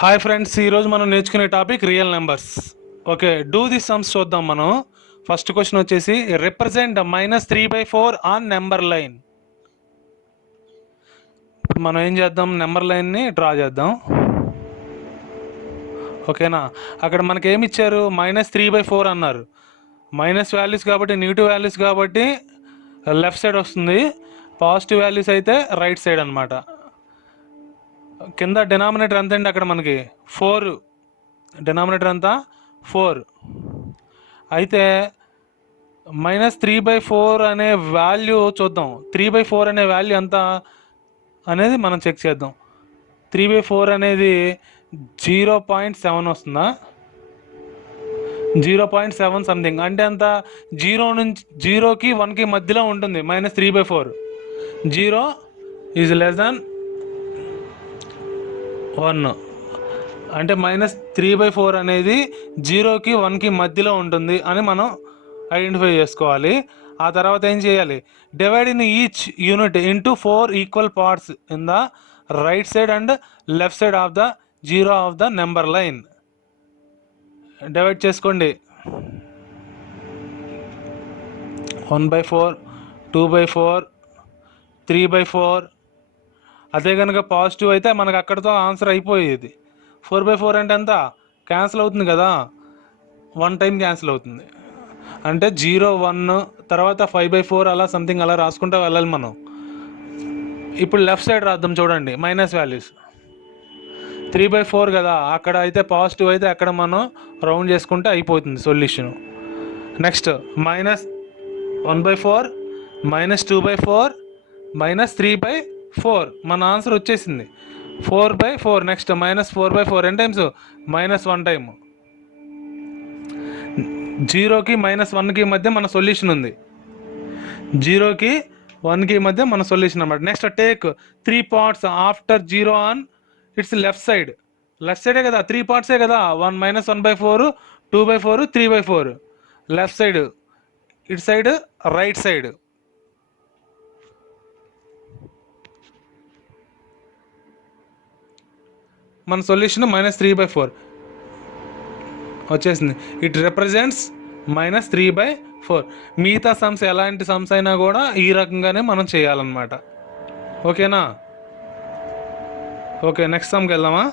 Hi friends, ఈరోజు మనం నేర్చుకునే topic real numbers. Okay, do this sums చూద్దాం. మనం ఫస్ట్ క్వశ్చన్ వచ్చేసి రిప్రజెంట్ -3/4 ఆన్ నెంబర్ లైన్. ఇప్పుడు మనం ఏం చేద్దాం, నెంబర్ లైన్ని డ్రా చేద్దాం. ఓకేనా, అక్కడ మనకి ఏమి ఇచ్చారు, -3/4 అన్నారు. మైనస్ వాల్యూస్ కాబట్టి, నెగిటివ్ వాల్యూస్ కాబట్టి లెఫ్ట్ సైడ్ వస్తుంది, పాజిటివ్ వాల్యూస్ అయితే రైట్ సైడ్ అనమాట. కింద డినామినేటర్ ఎంత అండి, అక్కడ మనకి 4, డినామినేటర్ అంతా 4. అయితే -3/4 అనే వాల్యూ చూద్దాం. 3/4 అనే వాల్యూ ఎంత అనేది మనం చెక్ చేద్దాం. 3/4 అనేది 0.7 వస్తుందా, 0.7 సంథింగ్. అంటే అంత 0కి 1కి మధ్యలో ఉంటుంది -3/4. 0 ఈజ్ లెస్ దాన్ 1. అంటే -3/4 అనేది 0కి 1కి మధ్యలో ఉంటుంది అని మనం ఐడెంటిఫై చేసుకోవాలి. ఆ తర్వాత ఏం చేయాలి, divide in each unit into 4 equal parts in the right side and left side of the zero of the number line. Divide చేసుకోండి. 1/4, 2/4, 3/4. అదే కనుక పాజిటివ్ అయితే మనకు అక్కడితో ఆన్సర్ అయిపోయేది. 4/4 అంటే ఎంత, క్యాన్సిల్ అవుతుంది కదా, 1 టైం క్యాన్సిల్ అవుతుంది. అంటే 0, 1 తర్వాత 5/4 అలా సంథింగ్ అలా రాసుకుంటూ వెళ్ళాలి మనం. ఇప్పుడు లెఫ్ట్ సైడ్ రాద్దాం. చూడండి, మైనస్ వాల్యూస్ 3/4 కదా, అక్కడ అయితే పాజిటివ్ అయితే అక్కడ మనం రౌండ్ చేసుకుంటే అయిపోతుంది సొల్యూషన్. నెక్స్ట్ -1/4, -2/4, -3/4. మన ఆన్సర్ వచ్చేసింది 4/4. Next -4/4 n times, -1 time. 0కి -1కి మధ్య మన సొల్యూషన్ ఉంది, 0కి 1కి మధ్య మన సొల్యూషన్ అన్నమాట. Next take 3 parts after 0 on it's left side. Left సైడే కదా, 3 పార్ట్సే కదా, 1/4, 2/4, 3/4. లెఫ్ట్ సైడ్, ఇటు సైడ్, రైట్ సైడ్. మన సొల్యూషన్ -3/4 వచ్చేసింది. It represents -3/4. మిగతా సమ్స్ ఎలాంటి సమ్స్ అయినా కూడా ఈ రకంగానే మనం చేయాలన్నమాట. ఓకేనా. ఓకే, నెక్స్ట్ సమ్కి వెళ్దామా.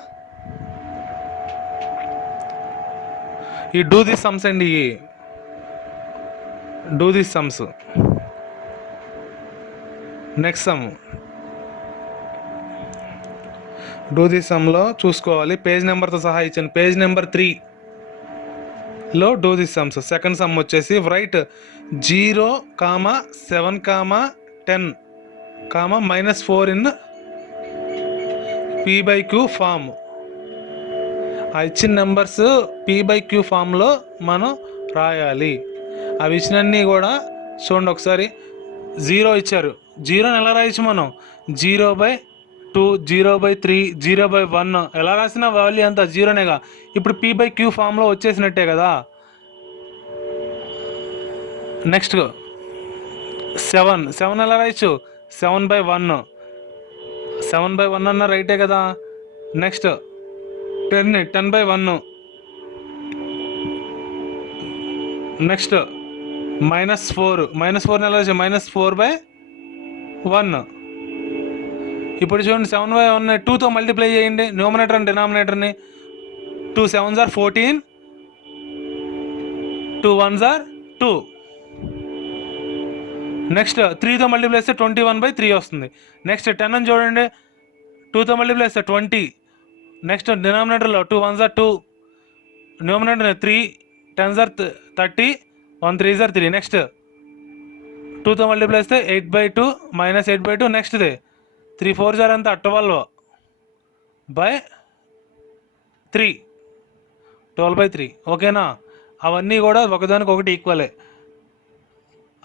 ఈ డూ దిస్ సమ్స్ అండి, do this sums. Next sum, do this సమ్లో చూసుకోవాలి, పేజ్ నెంబర్తో సహా ఇచ్చాను. పేజ్ నెంబర్ 3లో do this sums. Second sum వచ్చేసి రైట్ 0, 7, 10, -4 ఇన్ P/Q ఫామ్. ఆ ఇచ్చిన నెంబర్స్ P/Q ఫామ్లో మనం రాయాలి. అవి ఇచ్చినన్నీ కూడా చూడండి ఒకసారి. 0 ఇచ్చారు, 0ని ఎలా రాయచ్చు మనం, 0/2, 0/3, 0/1 ఎలా రాసిన వాల్యూ అంతా 0నేగా. ఇప్పుడు P/Q ఫామ్లో వచ్చేసినట్టే కదా. నెక్స్ట్ 7 ఎలా రాయచ్చు, 7/1, 7/1 అన్న రైటే కదా. నెక్స్ట్ 10/1. నెక్స్ట్ -4 ఎలా రాయచ్చు, -4/1. ఇప్పుడు చూడండి, 7/1 2తో మల్టిప్లై చేయండి, న్యూమరేటర్ అండ్ డినామినేటర్ని. 2 7s are 14, 2 1s are 2. Next 3తో మల్టిప్లై చేస్తే 21/3 వస్తుంది. నెక్స్ట్ 10 అని చూడండి, 2తో మల్టిప్లై చేస్తే 20. నెక్స్ట్ డినామినేటర్లో 2 1s are 2, numerator 3, 10s are 30, 1 3s are 3. Next 2తో మల్టిప్లై చేస్తే 8/2 -8/2. నెక్స్ట్ది 3 4s are అంతా 12/3, 12/3. ఓకేనా. అవన్నీ కూడా ఒకదానికొకటి ఈక్వలే,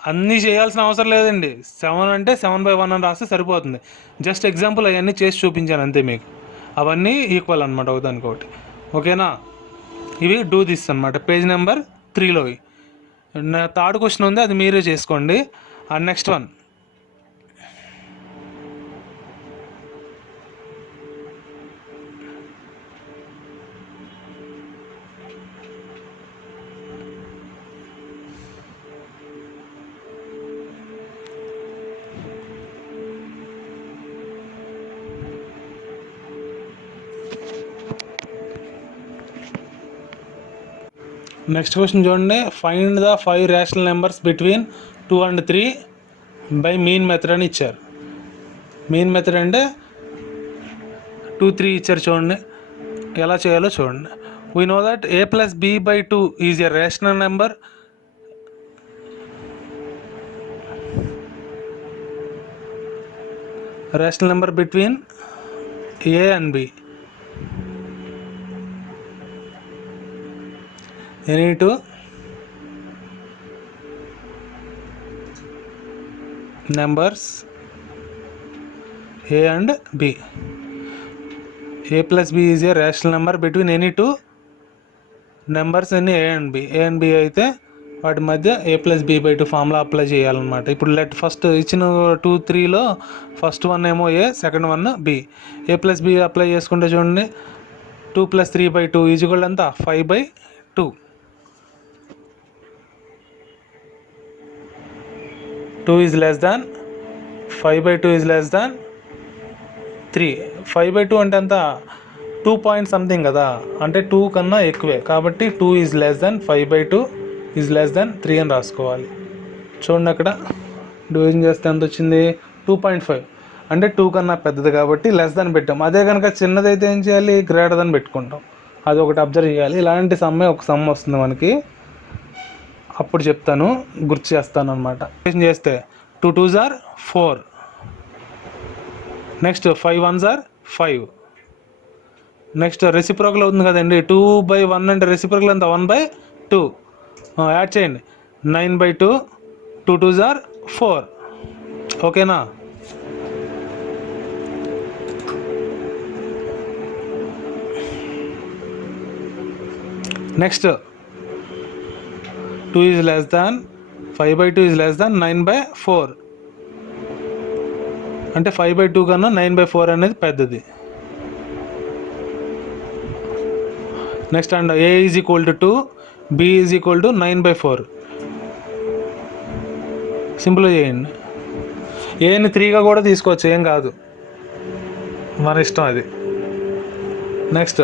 అన్నీ చేయాల్సిన అవసరం లేదండి. 7 అంటే 7/1 అని రాస్తే సరిపోతుంది. జస్ట్ ఎగ్జాంపుల్ అవన్నీ చేసి చూపించాను అంతే మీకు. అవన్నీ ఈక్వల్ అనమాట ఒకదానికొకటి. ఓకేనా. ఇవి డూ దిస్ అనమాట, పేజ్ నెంబర్ 3లో. థర్డ్ క్వశ్చన్ ఉంది, అది మీరే చేసుకోండి. And next one, next question చూడండి, find the 5 rational numbers between 2 and 3 by mean method అని ఇచ్చారు. మీన్ మెథడ్ అంటే 2, 3 ఇచ్చారు. చూడండి ఎలా చేయాలో చూడండి. We know that a plus b by 2 is a rational number. Rational number between a and b. any two numbers a and b. a plus b is a rational number between any two numbers in a and b. a and b అయితే వాటి మధ్య a plus b by 2 formula apply చేయాలన్నమాట. ఇప్పుడు let first ఇచ్చిన 2, 3లో first one ఏమో a, second one b. a plus b apply చేసుకుంటే చూడండి 2 + 3 by 2 equal ఎంత 5 by 2. 2 is less than 5 by 2 is less than 3. 5 by 2 అంటే ఎంత 2 పాయింట్ సంథింగ్ కదా, అంటే 2 కన్నా ఎక్కువే. కాబట్టి 2 is less than 5 by 2 is less than 3 అని రాసుకోవాలి. చూడండి అక్కడ డివిజన్ చేస్తే ఎంత వచ్చింది 2.5, అంటే 2 కన్నా పెద్దది కాబట్టి లెస్ దాన్ పెట్టాం. అదే కనుక చిన్నదైతే ఏం చేయాలి గ్రేటర్ దాన్ పెట్టుకుంటాం. అది ఒకటి అబ్జర్వ్ చేయాలి. ఇలాంటి సమ్మే ఒక సమ్ వస్తుంది మనకి, అప్పుడు చెప్తాను, గుర్తు చేస్తాను అనమాట. చేస్తే 2 2s are 4, next 5 1s are 5. Next reciprocal అవుతుంది కదండి, 2/1 అంటే రెసిప్రోకల్ ఎంత 1/2. యాడ్ చేయండి 9/2, 2 2s are 4. ఓకేనా. Next 2 is less than 5 by 2 is less than 9/4, అంటే 5 by 2 కన్నా 9/4 అనేది పెద్దది. Next and a is equal to 2, b is equal to 9/4. Simple చేయండి. ఏని 3గా కూడా తీసుకోవచ్చు, ఏం కాదు, మన ఇష్టం అది. నెక్స్ట్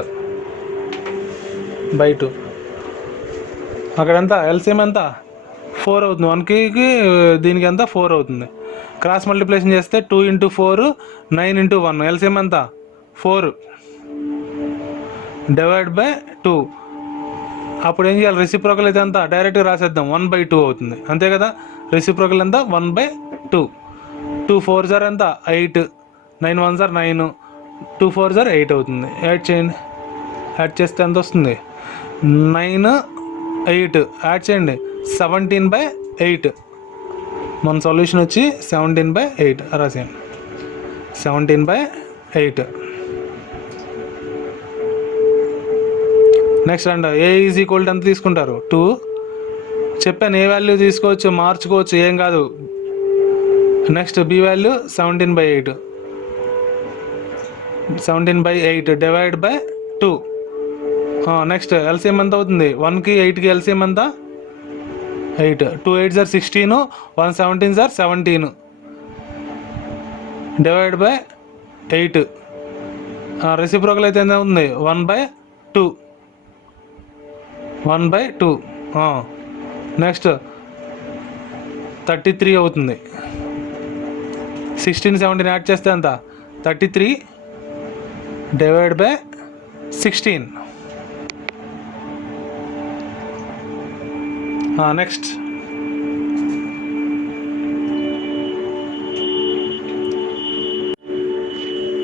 by 2 అక్కడ ఎంత ఎల్సిఎం ఎంత 4 అవుతుంది. 1కి దీనికి ఎంత 4 అవుతుంది. క్రాస్ మల్టిప్లికేషన్ చేస్తే 2 × 4 9 × 1, ఎల్సిఎం ఎంత 4 డివైడ్ బై 2. అప్పుడు ఏం చేయాలి రెసిప్రోకల్ అయితే ఎంత డైరెక్ట్గా రాసేద్దాం 1/2 అవుతుంది, అంతే కదా. రెసిప్రోకల్ ఎంత 1/2. 2 4s are ఎంత 8, 9 1s are 9, 2 4s are 8 అవుతుంది. యాడ్ చేయండి. యాడ్ చేస్తే ఎంత వస్తుంది 9 8. యాడ్ చేయండి 17/8. మన సొల్యూషన్ వచ్చి 17/8 రాసేయండి. 17/8. Next and A is equal to ఎంత తీసుకుంటారు 2. చెప్పాను ఏ వాల్యూ తీసుకోవచ్చు, మార్చుకోవచ్చు, ఏం కాదు. Next B value 17/8. 17/8 divide by 2. Next LCM ఎంత అవుతుంది 1కి 8కి ఎల్సిఎం ఎంత 8. 2 8s are 16, 1 17s are 17 divide by 8. Reciprocal అయితే ఎంత ఉంది 1/2. 1/2. నెక్స్ట్ 33 అవుతుంది. 16 17 యాడ్ చేస్తే ఎంత 33 divide by 16.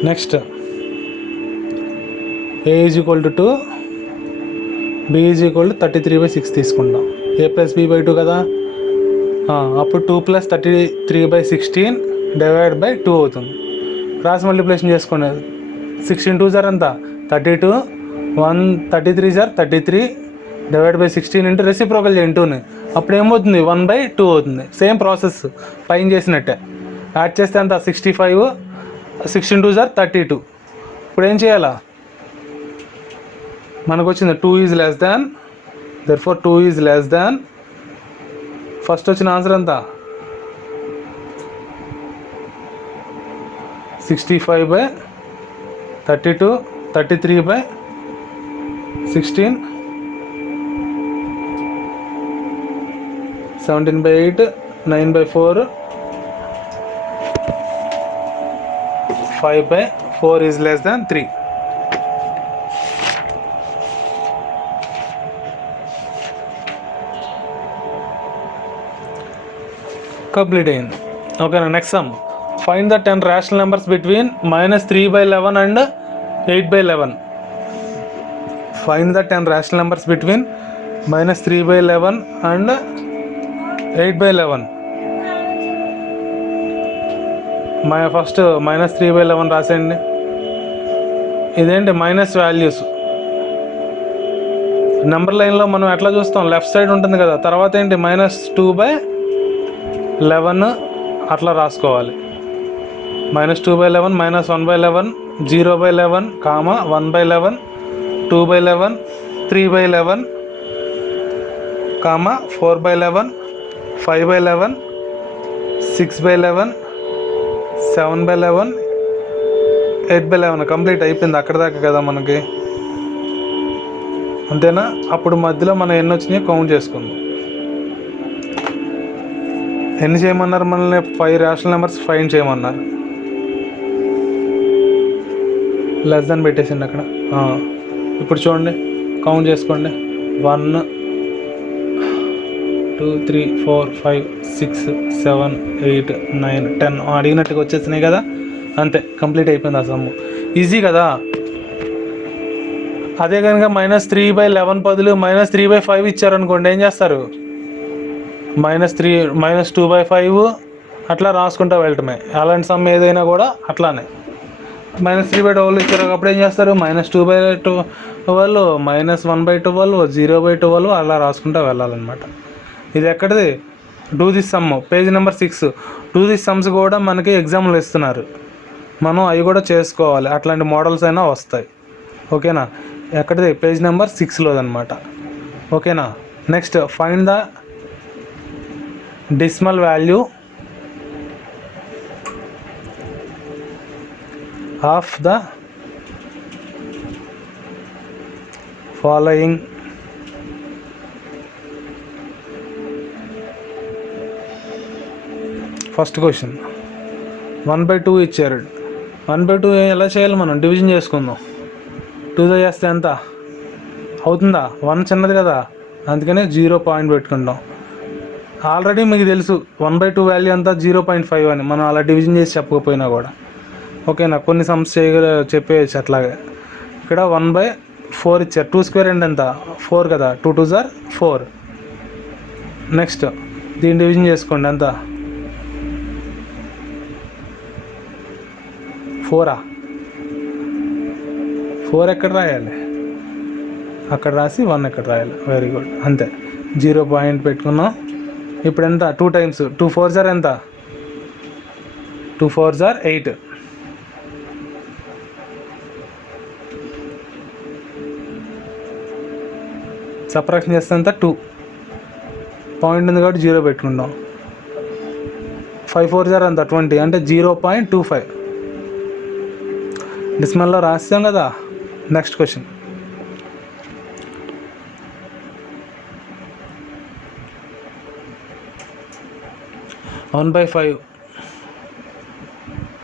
Next A is equal to 2, B is equal to 33/6 తీసుకుంటాం. a ప్లస్ b బై 2 కదా, అప్పుడు 2 + 33/16 డివైడ్ బై 2 అవుతుంది. క్రాస్ మల్టిప్లికేషన్ చేసుకోండి. 16 2s are ఎంత 32, 1 33s are 33 divide by 16 into reciprocal చేయండి 2ని, అప్పుడు ఏమవుతుంది 1/2 అవుతుంది. సేమ్ ప్రాసెస్ పైన చేసినట్టే. యాడ్ చేస్తే ఎంత 65, 16 2s are 32. ఇప్పుడు ఏం చేయాలా మనకు వచ్చింది 2 is less than, therefore 2 is less than. First వచ్చిన ఆన్సర్ ఎంత 65/32, 33/16 17/8, 9/4, 5/4 is less than 3. Complete అయింది. ఓకేనా. Next some. Find the 10 rational numbers between -3/11 and 8/11. Find the 10 rational numbers between -3/11 and 8/11. First -3/11 రాసేయండి. ఇదేంటి మైనస్ వాల్యూస్. నెంబర్ లైన్లో మనం ఎట్లా చూస్తాం, left side ఉంటుంది కదా, తర్వాత ఏంటి -2/11 అట్లా రాసుకోవాలి. -2/11, -1/11, 0/11, 1/11, 2/11, 3/11, 4/11, 5/11, 6/11, 7/11, 8/11. కంప్లీట్ అయిపోయింది. అక్కడ దాకా కదా మనకి, అంతేనా. అప్పుడు మధ్యలో మనం ఎన్ని వచ్చినాయో కౌంట్ చేసుకుందాం. ఎన్ని చేయమన్నారు మనల్ని? 5 రేషనల్ నెంబర్స్ ఫైండ్ చేయమన్నారు. లెస్ దాన్ పెట్టేసిండి అక్కడ. ఇప్పుడు చూడండి, కౌంట్ చేసుకోండి. 1, 2, 3, 4, 5, 6, 7, 8, 9, 10 అడిగినట్టుగా వచ్చేసినాయి కదా. అంతే, కంప్లీట్ అయిపోయింది ఆ సమ్ము. ఈజీ కదా. అదే కనుక -3/11 బదులు -3/5 ఇచ్చారనుకోండి, ఏం చేస్తారు? -2/5 అట్లా రాసుకుంటూ వెళ్ళటమే. అలాంటి సమ్ ఏదైనా కూడా అట్లానే. -3/12 ఇచ్చారు, అప్పుడు ఏం చేస్తారు? -2/12, -1/12, 0/12 అలా రాసుకుంటూ వెళ్ళాలన్నమాట. ఇది ఎక్కడిది? Do this some, page number 6. Do this sums కూడా మనకి ఎగ్జామ్లు ఇస్తున్నారు, మనం అవి కూడా చేసుకోవాలి. అట్లాంటి మోడల్స్ అయినా వస్తాయి. ఓకేనా. ఎక్కడిది? పేజ్ నెంబర్ 6లో అనమాట. ఓకేనా. Next, find the decimal value of the following first question. 1/2 ఇచ్చారు. 1/2 ఎలా చేయాలి? మనం డివిజన్ చేసుకుందాం. 2తో చేస్తే ఎంత అవుతుందా? 1 చిన్నది కదా, అందుకనే 0 పాయింట్ పెట్టుకుంటాం. ఆల్రెడీ మీకు తెలుసు 1/2 వాల్యూ అంతా 0.5 అని, మనం అలా డివిజన్ చేసి చెప్పకపోయినా కూడా. ఓకేనా. కొన్ని సమ్స్ చెప్పేయచ్చు అట్లాగే. ఇక్కడ 1/4 ఇచ్చారు. 2² ఎంత? 4 కదా. 2 2s are 4. నెక్స్ట్ దీన్ని డివిజన్ చేసుకోండి. ఎంత? 4 4 ఎక్కడ రాయాలి? అక్కడ రాసి 1 ఎక్కడ రాయాలి. Very good. అంతే, 0 పాయింట్ పెట్టుకున్నాం. ఇప్పుడు ఎంత? 2 times 2 4s are ఎంత? 2 4s are 8. సబ్ట్రాక్షన్ చేస్తే ఎంత? 2 పాయింట్ ఉంది కాబట్టి 0 పెట్టుకుంటాం. 5 4s are ఎంత? 20, అంటే 0.25 డెసిమల్లో రాస్తాం కదా. Next question. One by 5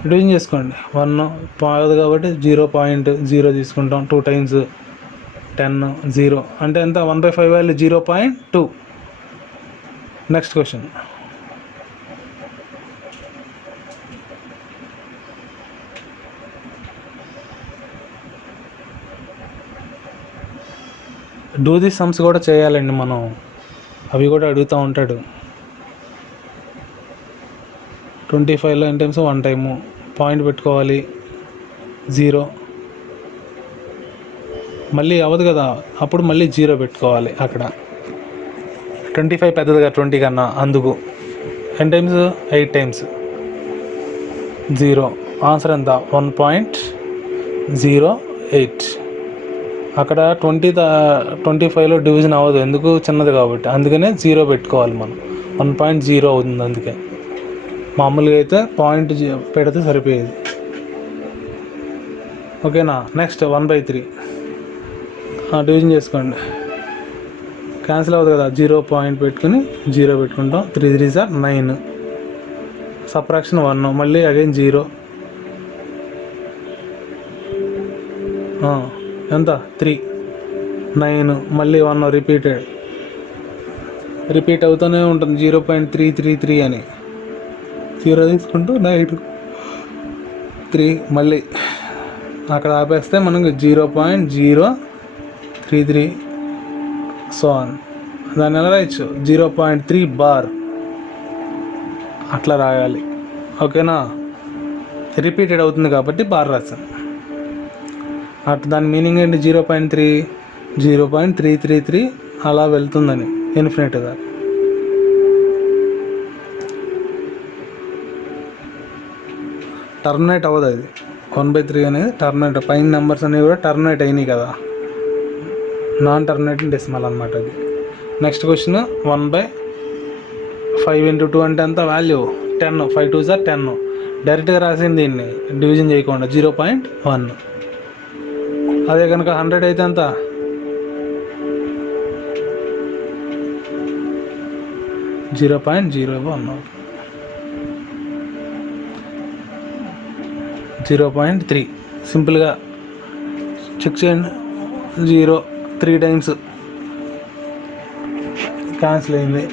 division చేసుకోండి. 1 పాదు కాబట్టి 0.0 తీసుకుంటాం. 2 times 10, 0 అంటే ఎంత? 1/5 value 0.2. Next question. Do the sums కూడా చేయాలండి మనం, అవి కూడా అడుగుతూ ఉంటాడు. 25లో ఎన్ టైమ్స్? 1 time. పాయింట్ పెట్టుకోవాలి. 0 మళ్ళీ అవ్వదు కదా, అప్పుడు మళ్ళీ 0 పెట్టుకోవాలి అక్కడ. 25 పెద్దదిగా 20 కన్నా, అందుకు. N times? 8 times. 0 ఆన్సర్ ఎంత? 1.08. అక్కడ 25లో డివిజన్ అవ్వదు, ఎందుకు? చిన్నది కాబట్టి, అందుకనే 0 పెట్టుకోవాలి మనం. 1.0 అవుతుంది, అందుకే. మామూలుగా అయితే పాయింట్ పెడితే సరిపోయేది. ఓకేనా. నెక్స్ట్ 1/3 డివిజన్ చేసుకోండి. క్యాన్సిల్ అవ్వదు కదా, 0 పెట్టుకుని 0 పెట్టుకుంటాం. 3 3 సార్ 9, సబ్ట్రాక్షన్ 1, మళ్ళీ అగైన్ 0, ఎంత 3 9, మళ్ళీ 1 రిపీట్ అవుతూనే ఉంటుంది. 0.333 అని 0 తీసుకుంటూ 9 3, మళ్ళీ అక్కడ ఆపేస్తే మనకు 0.033 సో ఆన్. దాన్ని ఎలా రాయచ్చు, 0.3 బార్ అట్లా రాయాలి. ఓకేనా, రిపీటెడ్ అవుతుంది కాబట్టి బార్ రాశాను. అట్లా దాని మీనింగ్ ఏంటి, 0.333 అలా వెళ్తుందని ఇన్ఫినిట్గా. టర్మినేట్ అవ్వదు అది, 1/3 అనేది టర్మినేట్. పైన నెంబర్స్ అనేవి కూడా టర్మినేట్ అయినాయి కదా, నాన్ టర్మినేటింగ్ డెసిమల్ అనమాట అది. నెక్స్ట్ క్వశ్చన్, 1/5 × 2 అంటే ఎంత వాల్యూ 10, 5 2 సార్ 10. డైరెక్ట్గా రాసింది దీన్ని డివిజన్ చేయకుండా 0.1. అదే కనుక 100 అయితే ఎంత, 0.01, 0.3. సింపుల్గా చెక్ చేయండి. 0 3 టైమ్స్ క్యాన్సిల్ అయింది,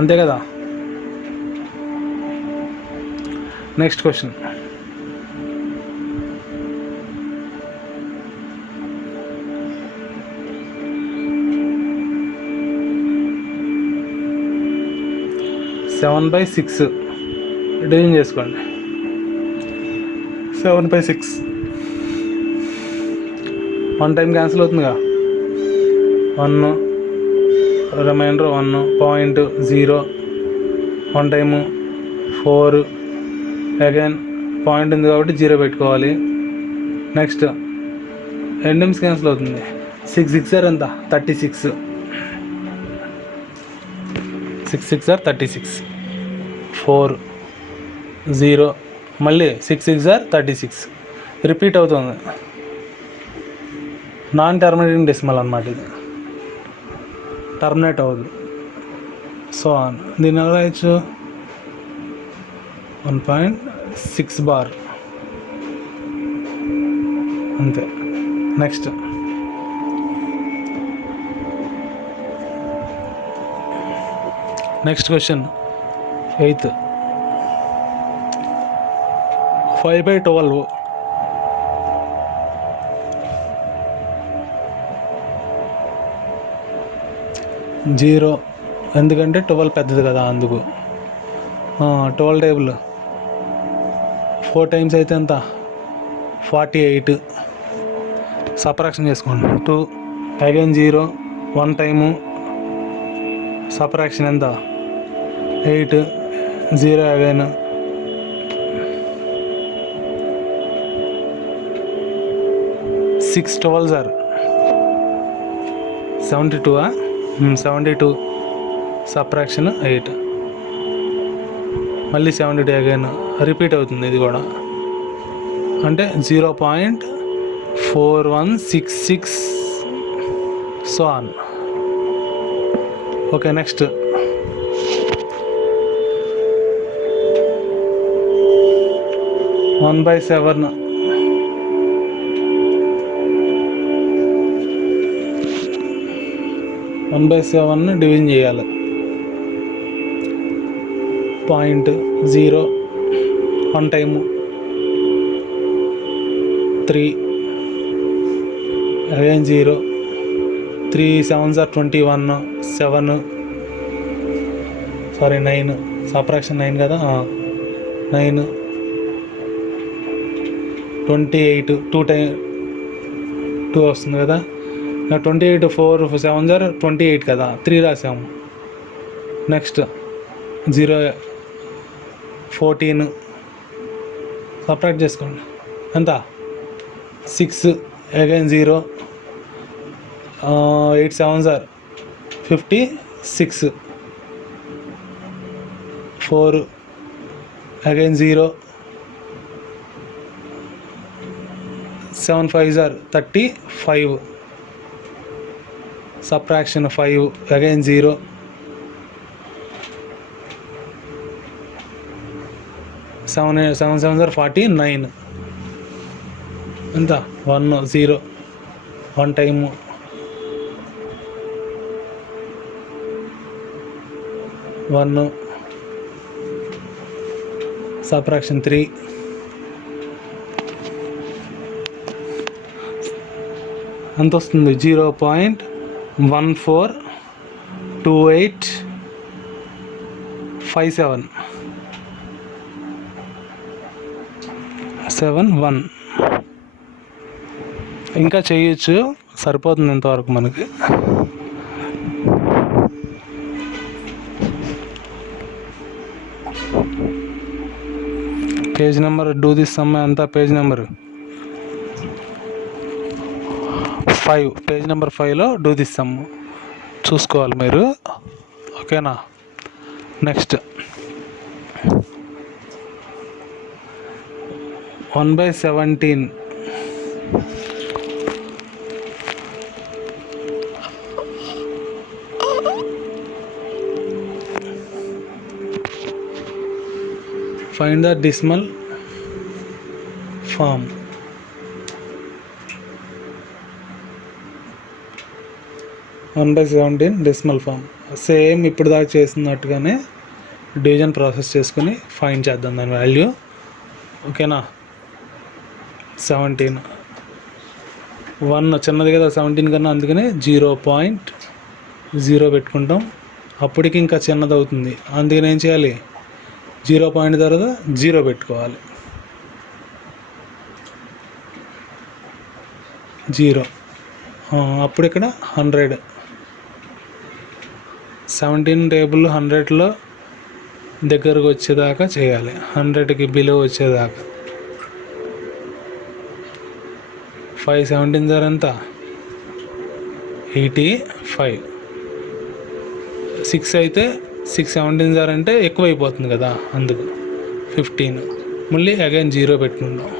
అంతే కదా. Next question, seven by 6 division చేసుకోండి. 7/6 1 టైం క్యాన్సిల్ అవుతుందిగా, 1 రిమైండర్ 1.0, 1 టైము 4, అగైన్ పాయింట్ ఉంది కాబట్టి 0 పెట్టుకోవాలి. నెక్స్ట్ ఎండిమ్స్ క్యాన్సిల్ అవుతుంది. 6 6 సార్ ఎంత 36, 6 6 సార్ 36, 4 0, మళ్ళీ 6 6 సార్ 36 రిపీట్ అవుతుంది. నాన్ టర్మినేటింగ్ డెసిమల్ అన్నమాట ఇది, టర్మినేట్ అవ్వదు. సో దీన్ని ఎలా రాయచ్చు, 1.6 బార్, అంతే. నెక్స్ట్ క్వశ్చన్ 8th, 5/12 0, ఎందుకంటే 12 పెద్దది కదా అందుకు. 12 టేబుల్ 4 టైమ్స్ అయితే ఎంత 48, సబ్ట్రాక్షన్ చేసుకోండి. 2 అగైన్ 0, 1 టైము సబ్ట్రాక్షన్ ఎంత 8, 0 అగైన్ 6 12 సార్ 72, 72 సబ్ట్రాక్షన్ 8, మళ్ళీ 72 అగైన్ రిపీట్ అవుతుంది ఇది కూడా, అంటే 0.4166 so on. Okay, next 1/7 1/7 division చేయాలి. 0.0, 1 time 3, again 0, 3 7s are 21, 7 sorry 9, subtraction 9 కదా, 9 28, 2 వస్తుంది కదా, 28 4 7s are 28 కదా, 3 రాసాము. నెక్స్ట్ 0 14 సబ్ట్రాక్ట్ చేసుకోండి, ఎంత 6 again 0, 8 7s are 56, 4 again 0, 7 5s are 35, subtraction 5 again 0, 7 7 are 49 ఎంత 1 0 1 టైము, 1 సబ్ట్రాక్షన్ 3 ఎంత వస్తుంది 0.142857 71. ఇంకా చేయొచ్చు, సరిపోతుంది ఇంతవరకు మనకి. Page number do this sum అంతా పేజ్ నెంబర్ 5, పేజ్ నెంబర్ 5లో డూ దిస్ సమ్ చూసుకోవాలి మీరు. ఓకేనా. Next 1/17. Find the decimal form. 1/17 decimal form. Same ఇప్పుడు దాకా చేస్తున్నట్టుగానే డివిజన్ ప్రాసెస్ చేసుకుని ఫైండ్ చేద్దాం దాని వాల్యూ. ఓకేనా. 17 1 చిన్నది కదా 17 కన్నా, అందుకనే 0.0 పెట్టుకుంటాం. అప్పటికి ఇంకా చిన్నది అవుతుంది, అందుకని ఏం చేయాలి 0 పాయింట్ తర్వాత 0 పెట్టుకోవాలి. 0 అప్పుడు ఇక్కడ 100. 17 టేబుల్ 100లో దగ్గరకు వచ్చేదాకా చేయాలి, 100కి బిలో వచ్చేదాకా. 5 17 ఎంత 85. 6 అయితే 6 17 అంటే ఎక్కువైపోతుంది కదా, అందుకు 15. మళ్ళీ అగైన్ 0 పెట్టుకుందాం.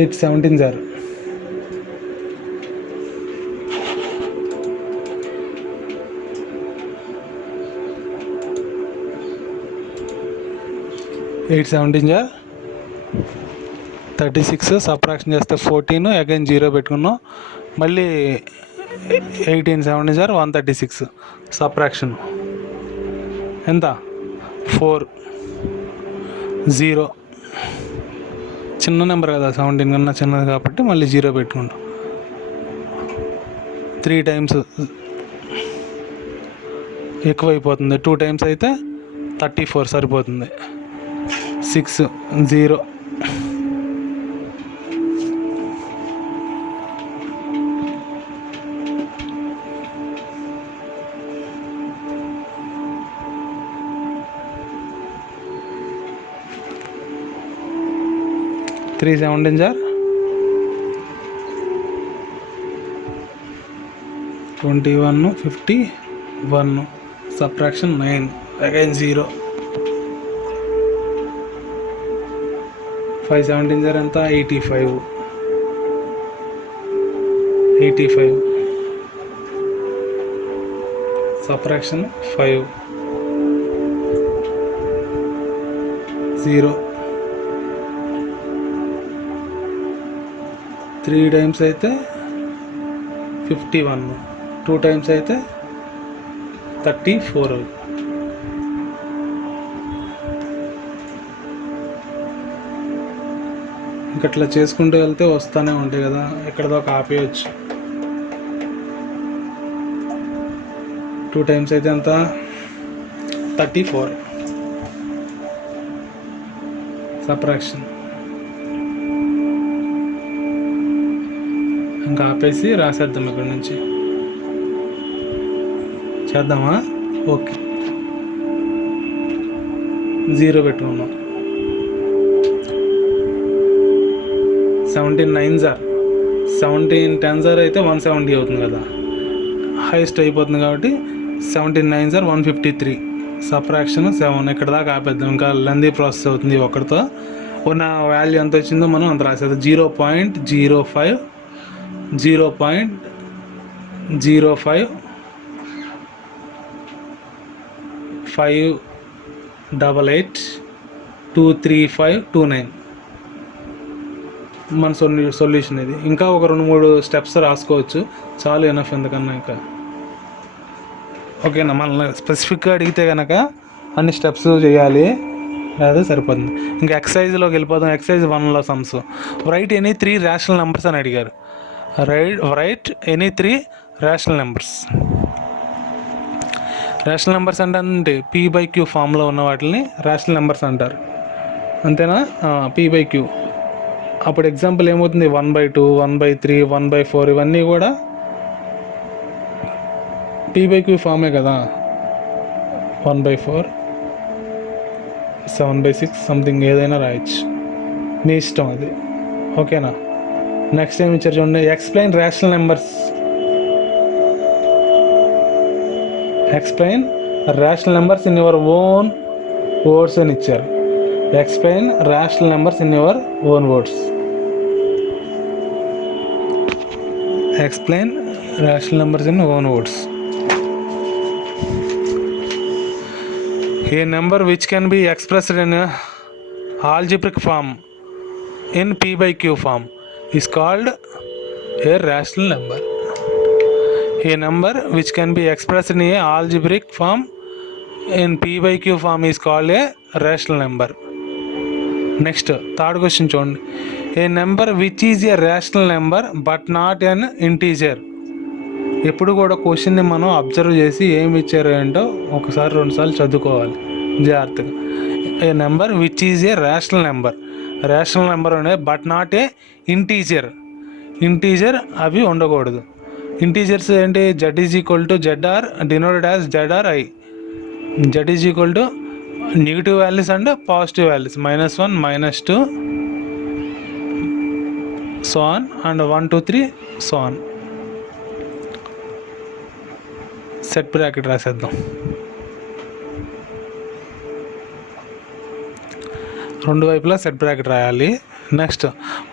8 17 8 17 36. సబ్ట్రాక్షన్ చేస్తే 14, అగైన్ 0 పెట్టుకున్నాం. మళ్ళీ 18 17 136. సబ్ట్రాక్షన్ ఎంత 4 0. చిన్న నెంబర్ కదా 17 కన్నా చిన్నది కాబట్టి మళ్ళీ 0 పెట్టుకుంటాం. 3 టైమ్స్ ఎక్కువైపోతుంది, 2 టైమ్స్ అయితే 34 సరిపోతుంది. 6 0. Three 17 21 51. Subtraction 9, again 0. 5 17 ఎంత 85. 85. Subtraction 5 0. 3 టైమ్స్ అయితే 51, 2 టైమ్స్ అయితే 34. ఇంకట్లా చేసుకుంటూ వెళ్తే వస్తూనే ఉంటాయి కదా, ఎక్కడదో ఆపేయచ్చు. 2 టైమ్స్ అయితే ఎంత 34. సబ్ట్రాక్షన్ ఇంకా ఆపేసి రాసేద్దాం. ఇక్కడ నుంచి చేద్దామా? ఓకే. 0 పెట్టుకున్నాం. 17 9 17 10 అయితే 170 అవుతుంది కదా, హైయెస్ట్ అయిపోతుంది కాబట్టి 17 9 153. సబ్ట్రాక్షన్ 7. ఇక్కడ దాకా ఆపేద్దాం, ఇంకా లెందీ ప్రాసెస్ అవుతుంది ఒకటితో. ఉన్న వాల్యూ ఎంత వచ్చిందో మనం అంత రాసేది. 0.05 0.05 588 23529 మన సొల్యూషన్ ఇది. ఇంకా ఒక 2-3 స్టెప్స్ రాసుకోవచ్చు, చాలు ఎనఫ్ ఎందుకన్నా ఇంకా. ఓకేనా, మనల్ని స్పెసిఫిక్గా అడిగితే కనుక అన్ని స్టెప్స్ చేయాలి, లేదా సరిపోతుంది. ఇంకా ఎక్సర్సైజ్లోకి వెళ్ళిపోదాం. ఎక్సర్సైజ్ 1లో sums. Write any 3 rational numbers అని అడిగారు. Write any 3 rational numbers. Rational numbers అంటే P/Q ఫామ్లో ఉన్న వాటిని రేషనల్ నెంబర్స్ అంటారు, అంతేనా? P/Q. అప్పుడు ఎగ్జాంపుల్ ఏమవుతుంది, 1/2, 1/3, 1/4 ఇవన్నీ కూడా P/Q ఫామే కదా. 1/4, 7/6 సంథింగ్ ఏదైనా రాయొచ్చు, మీ ఇష్టం అది. ఓకేనా. నెక్స్ట్ ఏమి ఇచ్చారు చూడండి, explain rational numbers. Explain rational numbers in your own words అని ఇచ్చారు. Explain rational numbers in your own words. Explain rational numbers in own words. A number which can be expressed in a algebraic form in P/Q form is called a rational number. A number which can be expressed in a algebraic form in P/Q form is called a rational number. Next, third question చూడండి. A number which is a rational number but not an integer. ఎప్పుడు కూడా క్వశ్చన్ని మనం observe చేసి ఏమి ఇచ్చారు ఏంటో ఒకసారి 2 సార్లు చదువుకోవాలి జాగ్రత్తగా. A number which is a rational number. Rational number అనేది but not a integer. Integer అవి ఉండకూడదు. ఇంటీజర్స్ ఏంటి, Z=ZR denoted as ZRI. Z=, negative values and positive values, -1, -2 so on and 1 2 3 so on. Set bracket రాసేద్దాం. రెండు వైపులా set bracket రాయాలి. Next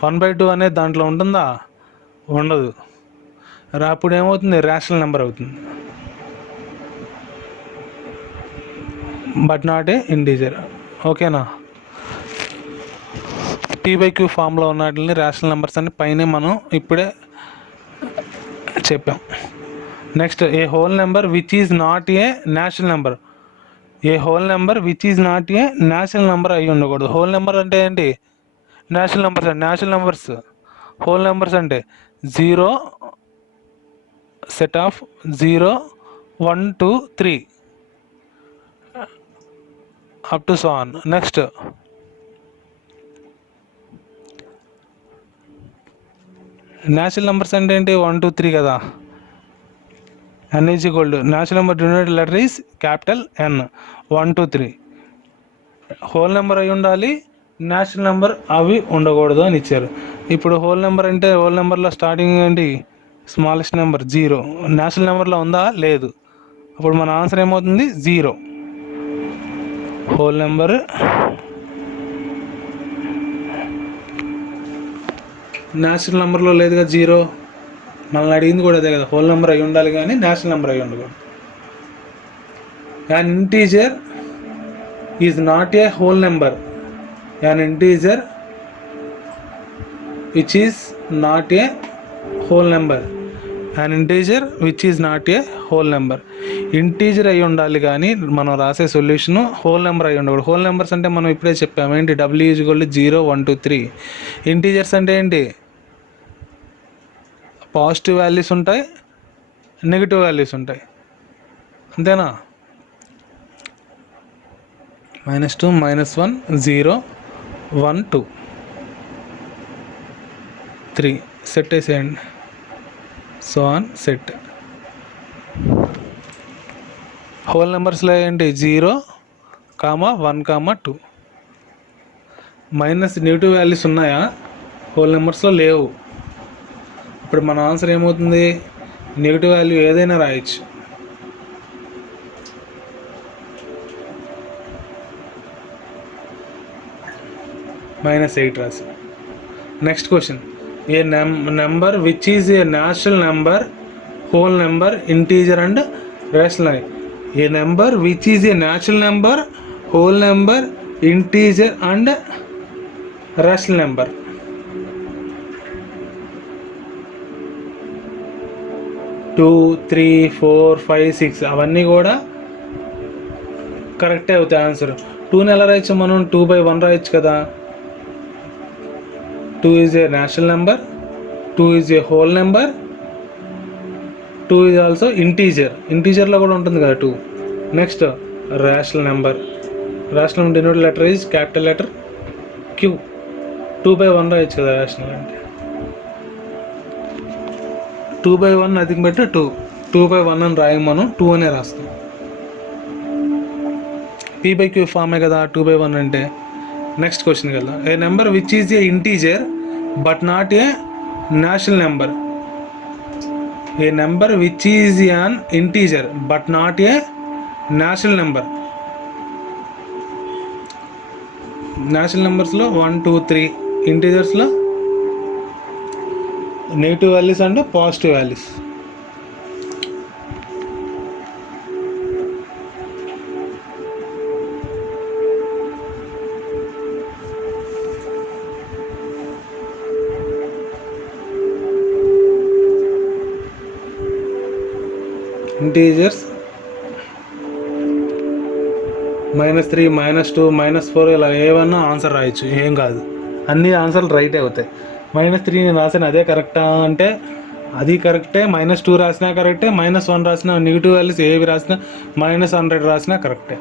1/2 అనేది దాంట్లో ఉంటుందా, ఉండదు. అప్పుడు ఏమవుతుంది, రేషనల్ నెంబర్ అవుతుంది, బట్ నాట్ ఏ ఇంటీజర్. ఓకేనా. P/Q ఫామ్లో ఉన్న వాటిని రేషనల్ నెంబర్స్ అని పైన మనం ఇప్పుడే చెప్పాం. Next, A whole number which is not a natural number. A whole number which is not a natural number అయి ఉండకూడదు. హోల్ నెంబర్ అంటే ఏంటి, నేచురల్ నెంబర్స్ అంటే నేచురల్ నెంబర్స్. హోల్ నెంబర్స్ అంటే 0, set of 0, 1 2 3 up to so on. Next, natural numbers అంటే ఏంటి, 1 2 3 కదా. N is equal to natural number denoted letter is capital N. 1 2 3 whole number అయి ఉండాలి, నేచురల్ నెంబర్ అవి ఉండకూడదు అని ఇచ్చారు. ఇప్పుడు హోల్ నెంబర్ అంటే హోల్ నెంబర్లో స్టార్టింగ్ ఏంటి, స్మాలెస్ట్ నెంబర్ 0. నేచురల్ నెంబర్లో ఉందా, లేదు. అప్పుడు మన ఆన్సర్ ఏమవుతుంది, 0. హోల్ నెంబర్ నేచురల్ నెంబర్లో లేదుగా 0. మనల్ని అడిగింది కూడా అదే కదా, హోల్ నెంబర్ అయి ఉండాలి కానీ నేచురల్ నెంబర్ అయి ఉండకూడదు. an integer is not a whole number. An integer which is not a whole number. An integer which is not a whole number. Integer అయి ఉండాలి కానీ మనం రాసే సొల్యూషన్ హోల్ నెంబర్ అయి ఉండకూడదు. హోల్ నెంబర్స్ అంటే మనం ఇప్పుడే చెప్పాము ఏంటి, W=0 1 2 3. ఇంటీజర్స్ అంటే ఏంటి, పాజిటివ్ వాల్యూస్ ఉంటాయి, నెగిటివ్ వాల్యూస్ ఉంటాయి, అంతేనా. -2 -1 0 1 2 3 సెట్ వేసేయండి, సో ఆన్ సెట్. హోల్ నెంబర్స్లో ఏంటి, 0, 1, 2. మైనస్ నెగిటివ్ వాల్యూస్ ఉన్నాయా, హోల్ నెంబర్స్లో లేవు. ఇప్పుడు మన ఆన్సర్ ఏమవుతుంది, నెగిటివ్ వాల్యూ ఏదైనా రాయొచ్చు. -8 రాసాం. Next question, A number which is a natural number, whole number, integer and rational. A number which is a natural number, whole number, integer and rational number. Two, 3, 4, 5, 6 అవన్నీ కూడా కరెక్టే అవుతాయి answer. 2ని ఎలా రాయొచ్చు మనం? 2/1 రాయొచ్చు కదా. 2 is a natural number, 2 is a whole number, 2 is also ఇంటీజర్లో కూడా ఉంటుంది కదా 2. Next rational number. Rational denote letter is capital letter Q. 2/1 రాయొచ్చు కదా రేషనల్ అంటే. 2/1 నథింగ్ బట్ 2. 2/1 అని రాయం, మనం 2 అనే రాస్తాం. P/Q ఫామే కదా 2/1 అంటే. నెక్స్ట్ క్వశ్చన్కి వెళ్దాం. A number which is a integer but not a natural number. A number which is an integer but not a natural number. Natural నెంబర్స్లో 1, 2, 3, ఇంటీజర్స్లో negative values and positive values. Integers -3, -2, -4 ఇలా ఏమన్నా answer రాయొచ్చు, ఏం కాదు. అన్ని ఆన్సర్లు రైటే అవుతాయి. -3 నేను రాసిన అదే కరెక్టా అంటే అది కరెక్టే. -2 రాసినా కరెక్టే. -1 రాసినా, నెగిటివ్ వాల్యూస్ ఏవి రాసినా, -100 రాసినా కరెక్టే.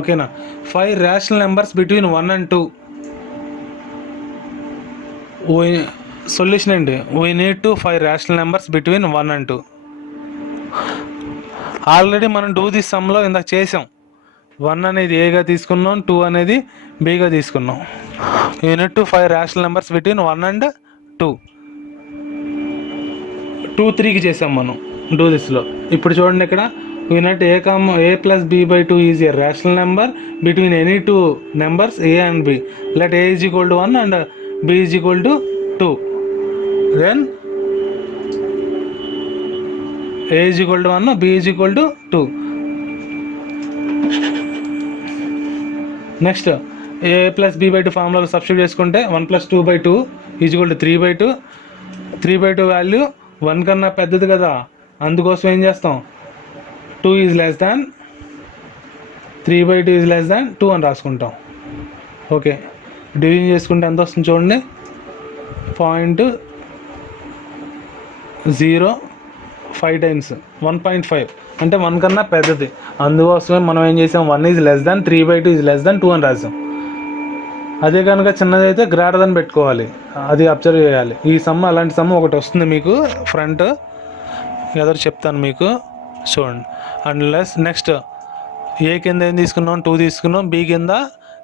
ఓకేనా. 5 rational numbers between 1 and 2. Solution అండి, we need to 5 rational numbers between 1 and 2. Already మనం డూ దిస్ సమ్లో ఇందాక చేసాం. 1 అనేది ఏగా తీసుకున్నాం, 2 అనేది బీగా తీసుకున్నాం. Unit to 5 rational numbers between 1 and 2. 2, 3కి చేసాం మనం డూ దిస్లో. ఇప్పుడు చూడండి ఇక్కడ, unit A, A+B/2 is a rational number between any 2 numbers A and B. Let A is equal to 1 and B is equal to 2. Then A is equal to 1, B is equal to 2. Next A+B/2 ఫార్ములాలో substitute చేసుకుంటే 1 + 2/2 is equal to 3/2. 3/2 value 1 కన్నా పెద్దది కదా, అందుకోసం ఏం చేస్తాం, 2 is less than 3/2 is less than 2 అని రాసుకుంటాం. ఓకే, డివిజన్ చేసుకుంటే ఎంత వస్తుంది చూడండి, 0.05 టైమ్స్ 1.5 అంటే 1 కన్నా పెద్దది. అందుకోసమే మనం ఏం చేసాం, 1 is less than 3/2 is less than 2 అని రాసాం. అదే కనుక చిన్నదైతే గ్రేటర్ దాన్ పెట్టుకోవాలి, అది అబ్జర్వ్ చేయాలి. ఈ సమ్ అలాంటి సమ్ ఒకటి వస్తుంది మీకు ఫ్రంట్ ఎదురు చెప్తాను మీకు, చూడండి. అండ్ నెక్స్ట్ ఏ కింద ఏం తీసుకున్నాం, 2 తీసుకున్నాం. బి కింద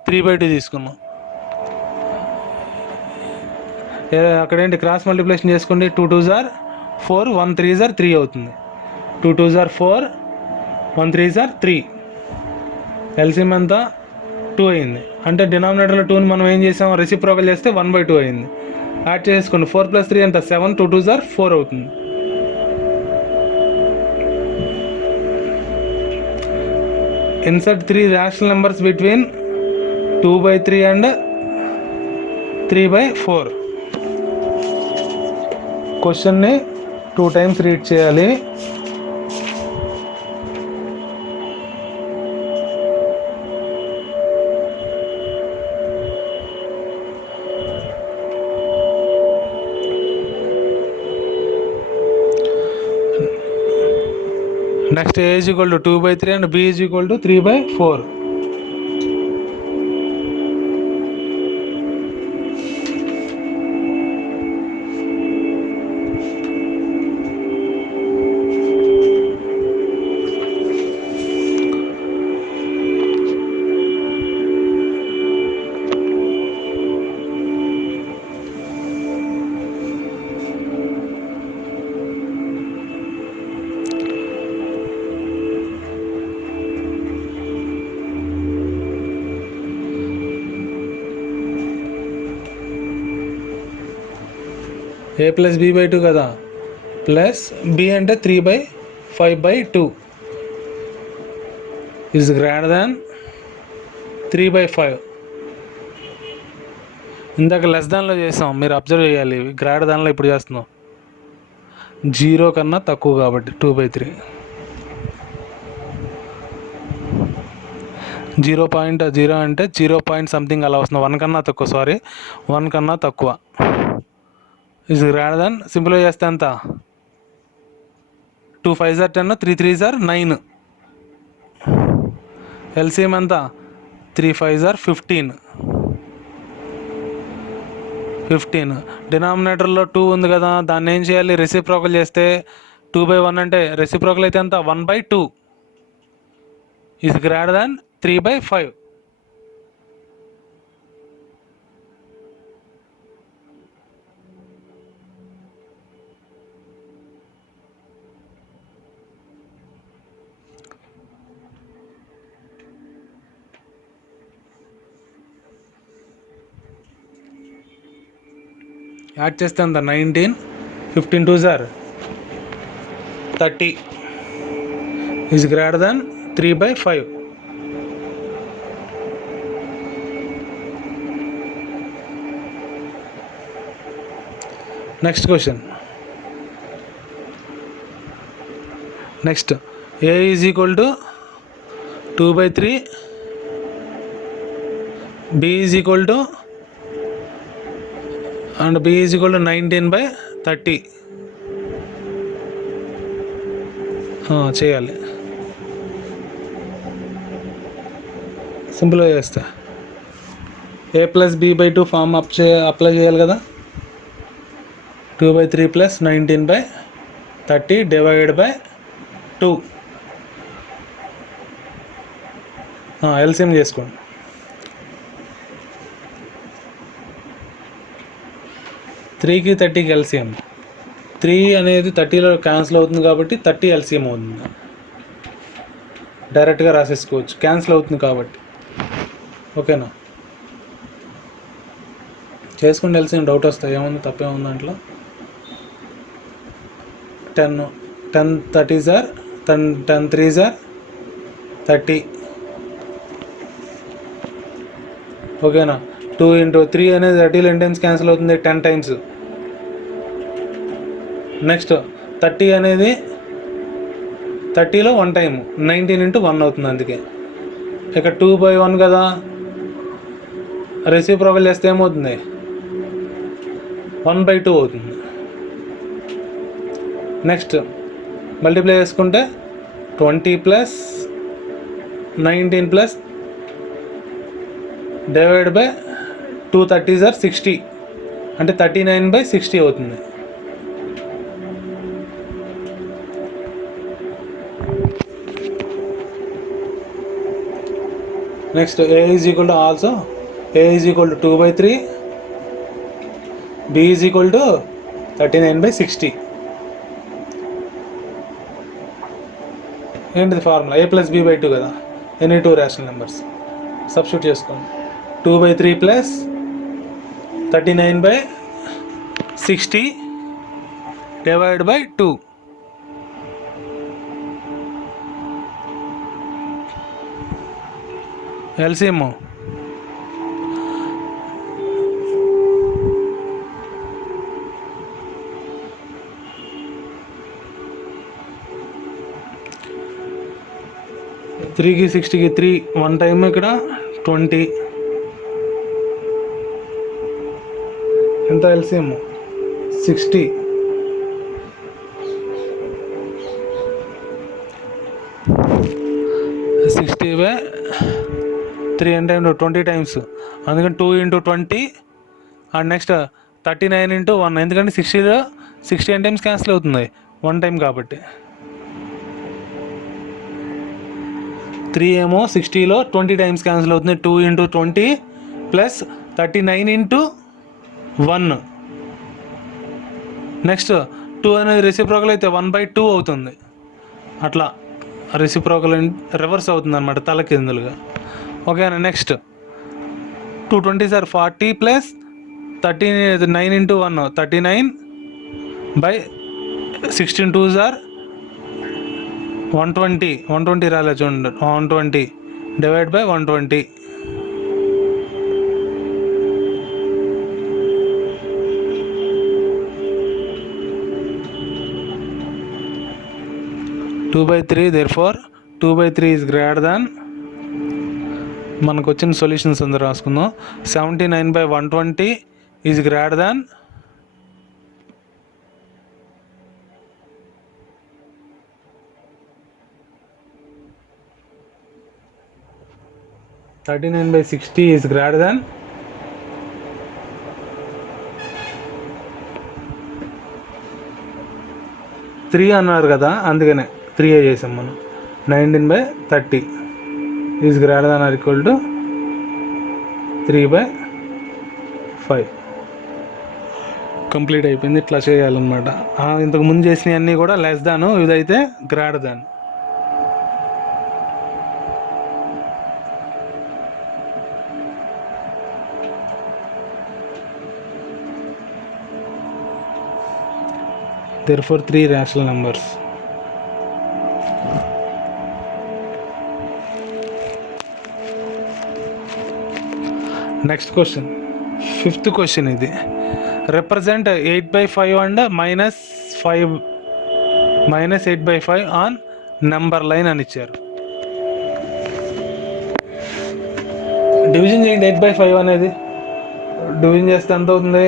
3/2 తీసుకున్నాం. అక్కడేంటి క్రాస్ మల్టిప్లికేషన్ చేసుకోండి. 2 2s are 4, 1 3s are 3 అవుతుంది. 2 2s are 4, 1 3s are 3. LCM అంతా 2 అయింది. అంటే డినామినేటర్లో 2ని మనం ఏం చేసాం, రెసిప్రోకల్ చేస్తే 1/2 అయింది. యాడ్ చేసుకోండి, 4 + 3 ఎంత 7, 2 2s are 4 అవుతుంది. Insert 3 rational numbers between 2/3 and 3/4. క్వశ్చన్ని 2 times రీడ్ చేయాలి. Next A is equal to 2/3 and B is equal to 3/4. A plus B by 2 కదా, ప్లస్ బి అంటే 3/5/2 ఈజ్ గ్రేటర్ దాన్ 3/5. ఇందాక లెస్ దాన్లో చేసాం, మీరు అబ్జర్వ్ చేయాలి. గ్రేటర్ దాన్లో ఇప్పుడు చేస్తున్నాం, 0 కన్నా తక్కువ కాబట్టి 2/3. 0.0 అంటే 0 సంథింగ్ అలా వస్తుంది, 1 కన్నా తక్కువ, 1 కన్నా తక్కువ ఈజ్ గ్రేటర్ దాన్. సింపుల్గా చేస్తే ఎంత, 2 5s are 10, 3 3s are 9. LCM ఎంత, 3 5s are 15. డినామినేటర్లో 2 ఉంది కదా, దాన్ని ఏం చేయాలి, రెసిప్రోకల్ చేస్తే 2/1 అంటే రెసిప్రోకల్ అయితే ఎంత, 1/2 ఈజ్ గ్రేటర్ దాన్ 3/5. యాడ్ చేస్తే అంత 19, 15 2s are 30 is greater than 3/5. Next question. Next A is equal to 2/3, B is equal to and B is equal to 19/30 చేయాలి. సింపుల్గా చేస్తా, A plus B by 2 form apply చేయాలి కదా. 2/3 plus 19/30 divided by 2. LCM చేసుకోండి. 3కి 30కి LCM, 3 అనేది 30లో cancel అవుతుంది కాబట్టి 30 ఎల్సిఎం అవుతుంది. డైరెక్ట్గా రాసేసుకోవచ్చు, క్యాన్సిల్ అవుతుంది కాబట్టి. ఓకేనా, చేసుకుంటే ఎల్సిఎం. డౌట్ వస్తాయి, ఏముంది తప్పేముంది దాంట్లో. 10 30s are 10 3s are 30. ఓకేనా, 2 into 3 అనేది 30లో ఎన్ని టైమ్స్ క్యాన్సిల్ అవుతుంది, 10 times. నెక్స్ట్ 30 అనేది 30లో 1 time, 19 into 1 అవుతుంది. అందుకే ఇక 2/1 కదా, రెసిప్రోకల్ చేస్తే ఏమవుతుంది, 1/2 అవుతుంది. నెక్స్ట్ మల్టిప్లై చేసుకుంటే 20 plus 19 plus divide by 2 30s are 60 అంటే 39/60 అవుతుంది. Next A is equal to also A is equal to 2/3, B is equal to 39/60. ఏంటిది formula, A plus B by 2 కదా, ఎనీ 2 రేషనల్ నెంబర్స్ సబ్స్టిట్యూట్ చేసుకోండి. 2/3 plus 39/60 divide by 2. LCM 3కి 60కి 3 1 time, ఇక్కడ 20 ఎంత LCM 60. 60/3 అంటే 20 times, అందుకని 2 into 20 అండ్ నెక్స్ట్ 39 into 1, ఎందుకంటే 60లో 60 times cancel అవుతుంది, 1 time కాబట్టి. 3 ఏమో 60లో 20 times క్యాన్సిల్ అవుతుంది, 2 into 20 ప్లస్ 39 into 1. నెక్స్ట్ 2 అనేది రెసిప్రోకల్ అయితే 1/2 అవుతుంది. అట్లా రెసిప్రోకల్ రివర్స్ అవుతుంది అనమాట, తలకిందులుగా. ఓకేనా, next 2 20s are 40 plus 39 into 1 39 by 16 2s are 120 రాలే చూడండి, 120 divide by 120. 2/3, therefore 2/3 is greater than, మనకు వచ్చిన సొల్యూషన్స్ అందరూ రాసుకుందాం. 79/120 is greater than 39/60 is greater దాన్ 3 అన్నారు కదా, అందుకనే 3 చేసాం మనం. 19/30 is greater than or equal to 3/5. Complete అయిపోయింది. ఇట్లా చేయాలన్నమాట. ఇంతకు ముందు చేసినవి అన్నీ కూడా లెస్ దాన్, ఇదైతే greater than. Therefore 3 rational numbers. Next question, 5th question ఇది. Represent 8/5 and minus 8/5 on number line అని ఇచ్చారు. డివిజన్ చేయండి. 8/5 అనేది డివిజన్ చేస్తే ఎంత అవుతుంది?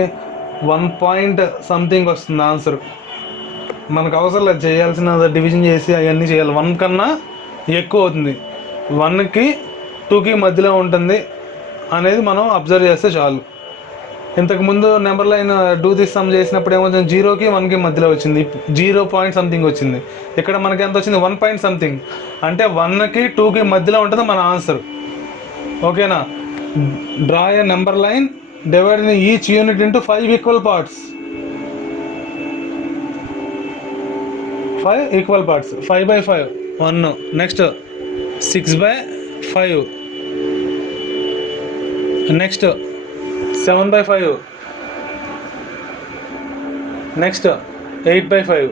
1 పాయింట్ సంథింగ్ వస్తుంది ఆన్సర్. మనకు అవసరం లేదు చేయాల్సిన, డివిజన్ చేసి అవన్నీ చేయాలి. 1 కన్నా ఎక్కువ అవుతుంది, 1కి 2కి మధ్యలో ఉంటుంది అనేది మనం అబ్జర్వ్ చేస్తే చాలు. ఇంతకుముందు number line do this some చేసినప్పుడు ఏమవుతుంది? 0కి 1కి మధ్యలో వచ్చింది, 0 పాయింట్ సంథింగ్ వచ్చింది. ఇక్కడ మనకి ఎంత వచ్చింది? 1 పాయింట్ సంథింగ్. అంటే 1కి 2కి మధ్యలో ఉంటుంది మన ఆన్సర్. ఓకేనా? డ్రా ఏ number line dividing each unit into 5 equal parts. 5 equal parts. 5/5 1, next 6/5, next 7/5, next 8/5,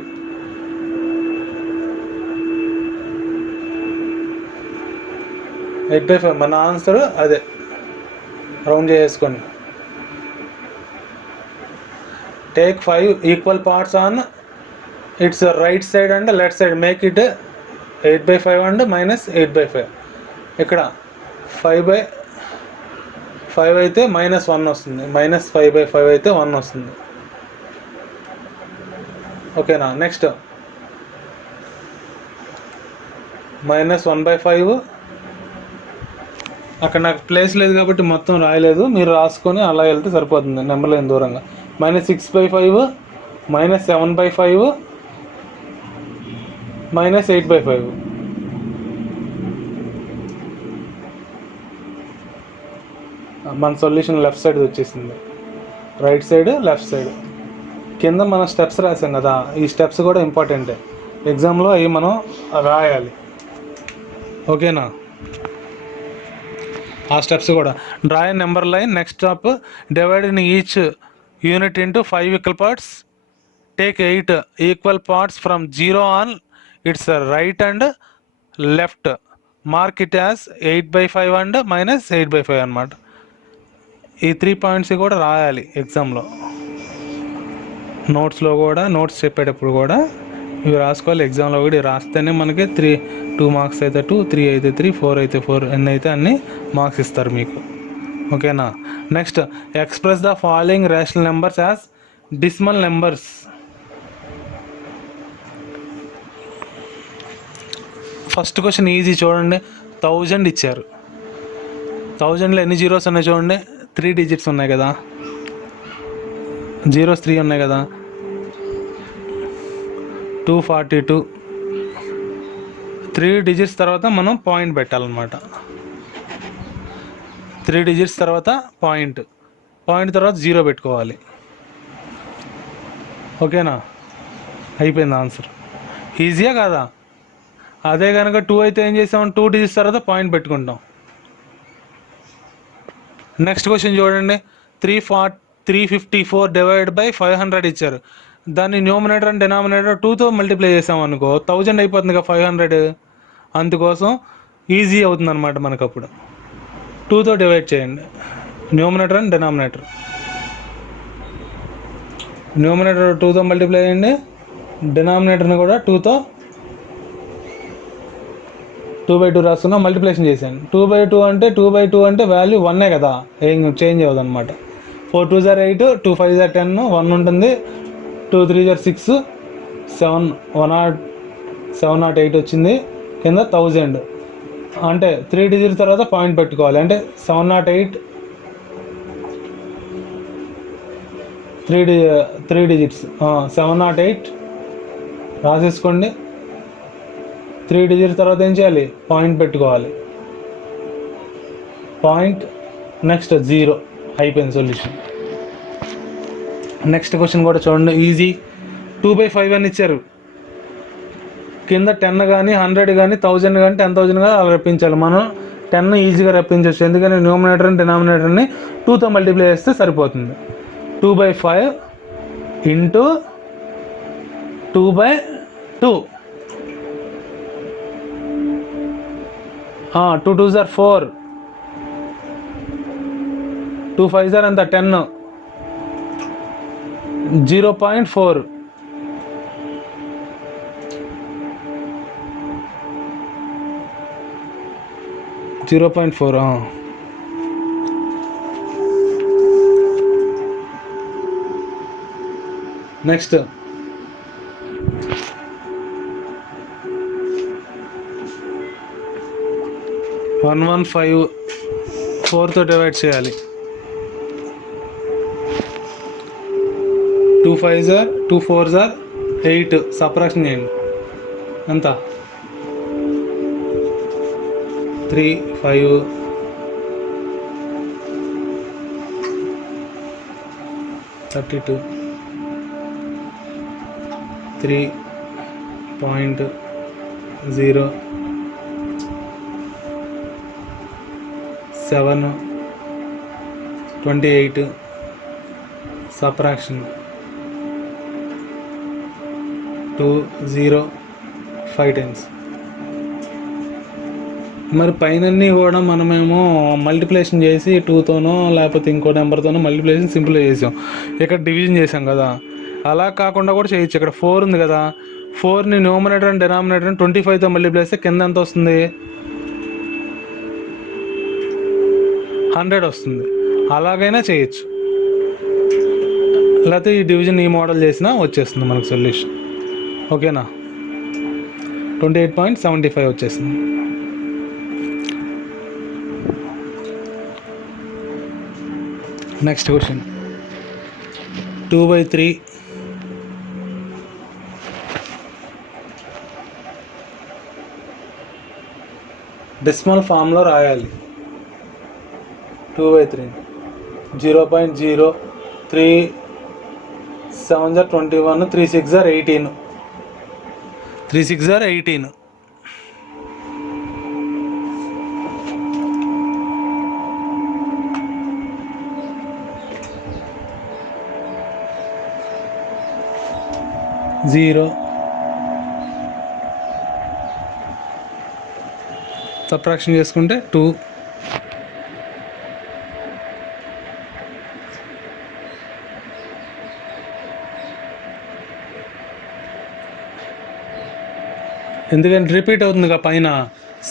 8/5 మన ఆన్సర్. అదే రౌండ్ చేసుకోండి. Take 5 equal parts on it's right side and left side, make it 8/5 and minus 8/5. ఇక్కడ 5/5 అయితే -1 వస్తుంది, -5/5 అయితే 1 వస్తుంది. ఓకేనా? నెక్స్ట్ -1/5. అక్కడ నాకు ప్లేస్ లేదు కాబట్టి మొత్తం రాయలేదు, మీరు రాసుకొని అలా వెళ్తే సరిపోతుంది నెంబర్ లైన్ దూరంగా. -6/5, -7/5, -8/5. మన సొల్యూషన్ లెఫ్ట్ సైడ్ వచ్చేసింది, రైట్ సైడ్ లెఫ్ట్ సైడ్. కింద మనం స్టెప్స్ రాసాం కదా, ఈ స్టెప్స్ కూడా ఇంపార్టెంటే, ఎగ్జామ్లో అవి మనం రాయాలి. ఓకేనా? ఆ స్టెప్స్ కూడా. Draw A number line, next stop divide in each unit into 5 equal parts. Take 8 equal parts from 0 on it's right and left. Mark it as 8/5 and -8/5 అనమాట. ఈ 3 పాయింట్స్ కూడా రాయాలి ఎగ్జామ్లో. నోట్స్లో కూడా, నోట్స్ చెప్పేటప్పుడు కూడా ఇవి రాసుకోవాలి. ఎగ్జామ్లో కూడా ఇవి రాస్తేనే మనకి 2 మార్క్స్ అయితే 2, 3 అయితే 3, 4 అయితే 4, ఎన్ని అయితే అన్ని మార్క్స్ ఇస్తారు మీకు. ఓకేనా? Next, express the following rational numbers as decimal numbers. First question easy చూడండి. 1000 ఇచ్చారు. 1000లో ఎన్ని జీరోస్ ఉన్నాయి చూడండి? 3 డిజిట్స్ ఉన్నాయి కదా, జీరోస్ 3 ఉన్నాయి కదా. 242. 3 డిజిట్స్ తర్వాత మనం పాయింట్ పెట్టాలన్నమాట. 3 డిజిట్స్ తర్వాత పాయింట్ తర్వాత 0 పెట్టుకోవాలి. ఓకేనా? అయిపోయింది ఆన్సర్. ఈజీయా కాదా? అదే కనుక 2 అయితే ఏం చేసాం? 2 డిజిట్స్ తర్వాత పాయింట్ పెట్టుకుంటాం. నెక్స్ట్ క్వశ్చన్ చూడండి. 354 డివైడ్ బై 500 ఇచ్చారు. దాన్ని న్యూమినేటర్ అండ్ డినామినేటర్ 2తో మల్టిప్లై చేసాం అనుకో 1000 అయిపోతుంది కదా 500. అందుకోసం ఈజీ అవుతుంది అనమాట మనకు. అప్పుడు 2తో డివైడ్ చేయండి న్యూమినేటర్ అండ్ డినామినేటర్. న్యూమినేటర్ 2తో మల్టిప్లై చేయండి, డినామినేటర్ని కూడా 2తో 2/2 రాసుకున్నా మల్టిప్లికేషన్ చేశాను. 2/2 అంటే 2/2 అంటే వాల్యూ 1 కదా, ఏం చేంజ్ అవ్వదు అనమాట. 4 2 8, 2 5 10, 1 ఉంటుంది, 2 3 6, 7 708 వచ్చింది. కింద 1000 అంటే 3 డిజిట్స్ తర్వాత పాయింట్ పెట్టుకోవాలి. అంటే 708 3 డిజిట్స్ 708 రాసేసుకోండి. 3 డిజిట్స్ తర్వాత ఏం చేయాలి, పాయింట్ పెట్టుకోవాలి. పాయింట్ నెక్స్ట్ 0 అయిపోయింది సొల్యూషన్. నెక్స్ట్ క్వశ్చన్ కూడా చూడండి, ఈజీ. 2/5 అని ఇచ్చారు. కింద 10 కానీ 100 కానీ 1000 కానీ 10,000 కానీ అలా రప్పించాలి. మనం 10 ఈజీగా రప్పించవచ్చు, ఎందుకంటే న్యూమినేటర్ అండ్ డినామినేటర్ని 2తో మల్టిప్లై చేస్తే సరిపోతుంది. 2/5 into 2/2. 2 2s are 4, 2 5s are ఎంత 10, 0.4. నెక్స్ట్ 115 4తో డివైడ్ చేయాలి. 2 5s are 2 4s are 8. Subtraction చేయండి. ఎంత 3 5 32 3.0 7 28 సబ్ట్రాక్షన్ 2 0 5 times. మరి పైనన్నీ కూడా మనమేమో మల్టిప్లికేషన్ చేసి 2తోనో లేకపోతే ఇంకో నెంబర్తోనో మల్టిప్లికేషన్ సింపుల్ చేసాం. ఇక్కడ డివిజన్ చేసాం కదా, అలా కాకుండా కూడా చేయొచ్చు. ఇక్కడ 4 ఉంది కదా, 4ని న్యూమినేటర్ అండ్ డినామినేటర్ని 25తో మల్టిప్లై చేస్తే కింద ఎంత వస్తుంది, 100 వస్తుంది. అలాగైనా చేయొచ్చు, లేకపోతే ఈ డివిజన్ ఈ మోడల్ చేసినా వచ్చేస్తుంది మనకు సొల్యూషన్. ఓకేనా, 28.75 వచ్చేసింది. నెక్స్ట్ క్వశ్చన్ 2/3 డెసిమల్ ఫామ్లో రాయాలి. 2/3 0.0 3 7s are 21, 3 6s are 18, 3 6s are 18. Zero subtraction చేసుకుంటే 2. ఎందుకంటే రిపీట్ అవుతుంది కదా పైన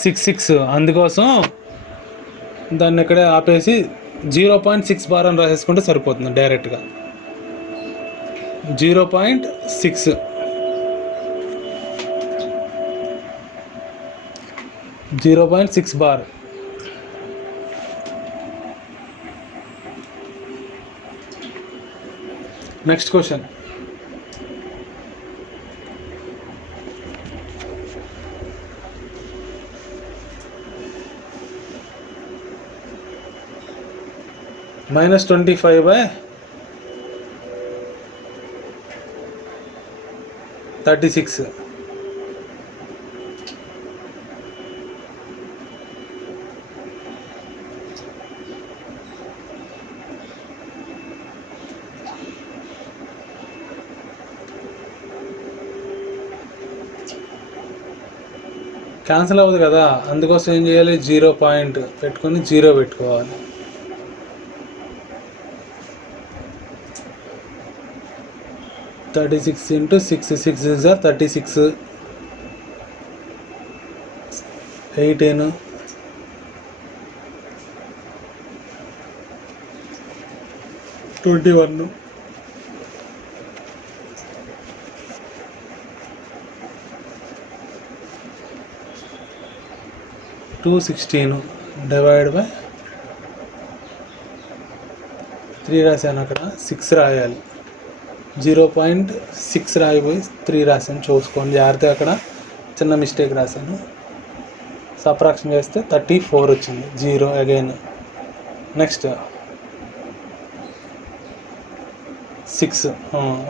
6 6, అందుకోసం దాన్ని ఇక్కడే ఆపేసి 0.6 బార్ అని రాసేసుకుంటే సరిపోతుంది డైరెక్ట్గా. 0.6 0.6 బార్. Next question -25/36. క్యాన్సిల్ అవ్వదు కదా, అందుకోసం ఏం చేయాలి, 0 పాయింట్ పెట్టుకొని 0 పెట్టుకోవాలి. $36 × 6 6 is 36, 18, 21, 216 డివైడ్ బై 3 రాశాను, అక్కడ 6 రాయాలి. 0.6 రాయిపోయి 3 రాశాను, చూసుకోండి జాగ్రత్తగా, అక్కడ చిన్న మిస్టేక్ రాశాను. సబ్ట్రాక్షన్ చేస్తే 34 వచ్చింది, 0 అగైన్. నెక్స్ట్ 6,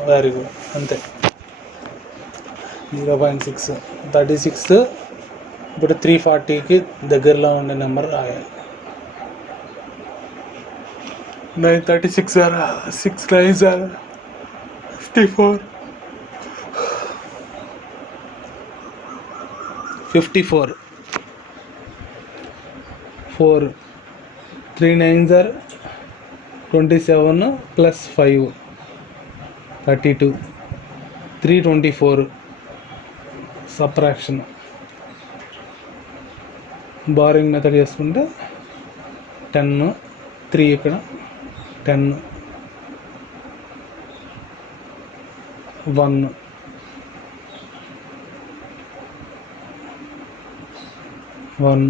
వెరీ గుడ్, అంతే. 0.6, 36. ఇప్పుడు 340కి దగ్గరలో ఉండే నెంబర్ రాయాలి. 936 6 9 54, 54, 4, 3 9 27 + 5 32, 324 సబ్ట్రాక్షన్. బారింగ్ మెథడ్ చేసుకుంటే 10, 3 ఇక్కడ 10, 1, 1,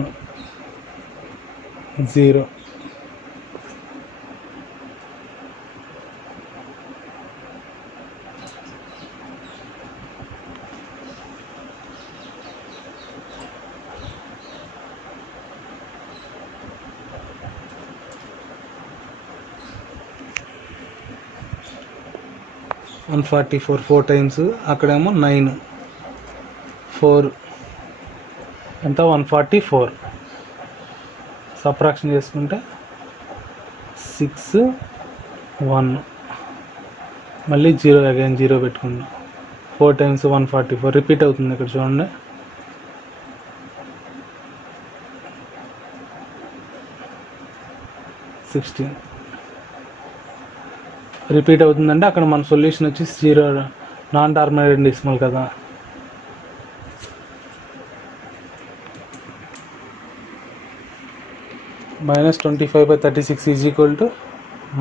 0. $144 4 times, అక్కడేమో 9, 4 ఎంత, 144. సబ్ట్రాక్షన్ చేసుకుంటే 6, 1, మళ్ళీ 0 అగైన్ 0 పెట్టుకుందాం. 4 times 144 రిపీట్ అవుతుంది ఇక్కడ చూడండి. 16 రిపీట్ అవుతుందంటే అక్కడ మన సొల్యూషన్ వచ్చి 0, నాన్ టర్మినేటెడ్ డెసిమల్ కదా. -25/36 ఈజ్ ఈక్వల్ టు,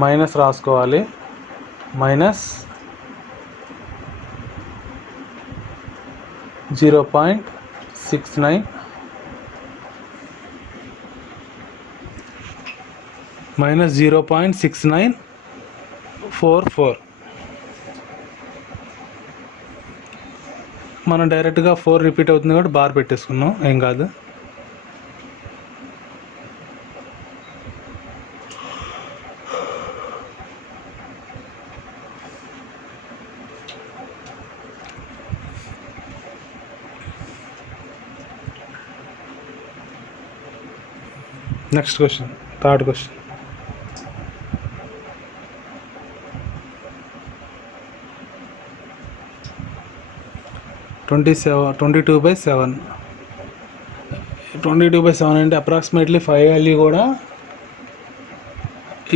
మైనస్ రాసుకోవాలి, -0.69 -0.6944. మనం డైరెక్ట్గా 4 రిపీట్ అవుతుంది కాబట్టి బార్ పెట్టేసుకున్నాం, ఏం కాదు. Next question, third question. 22/7. 22/7 అంటే అప్రాక్సిమేట్లీ 5 వాల్యూ కూడా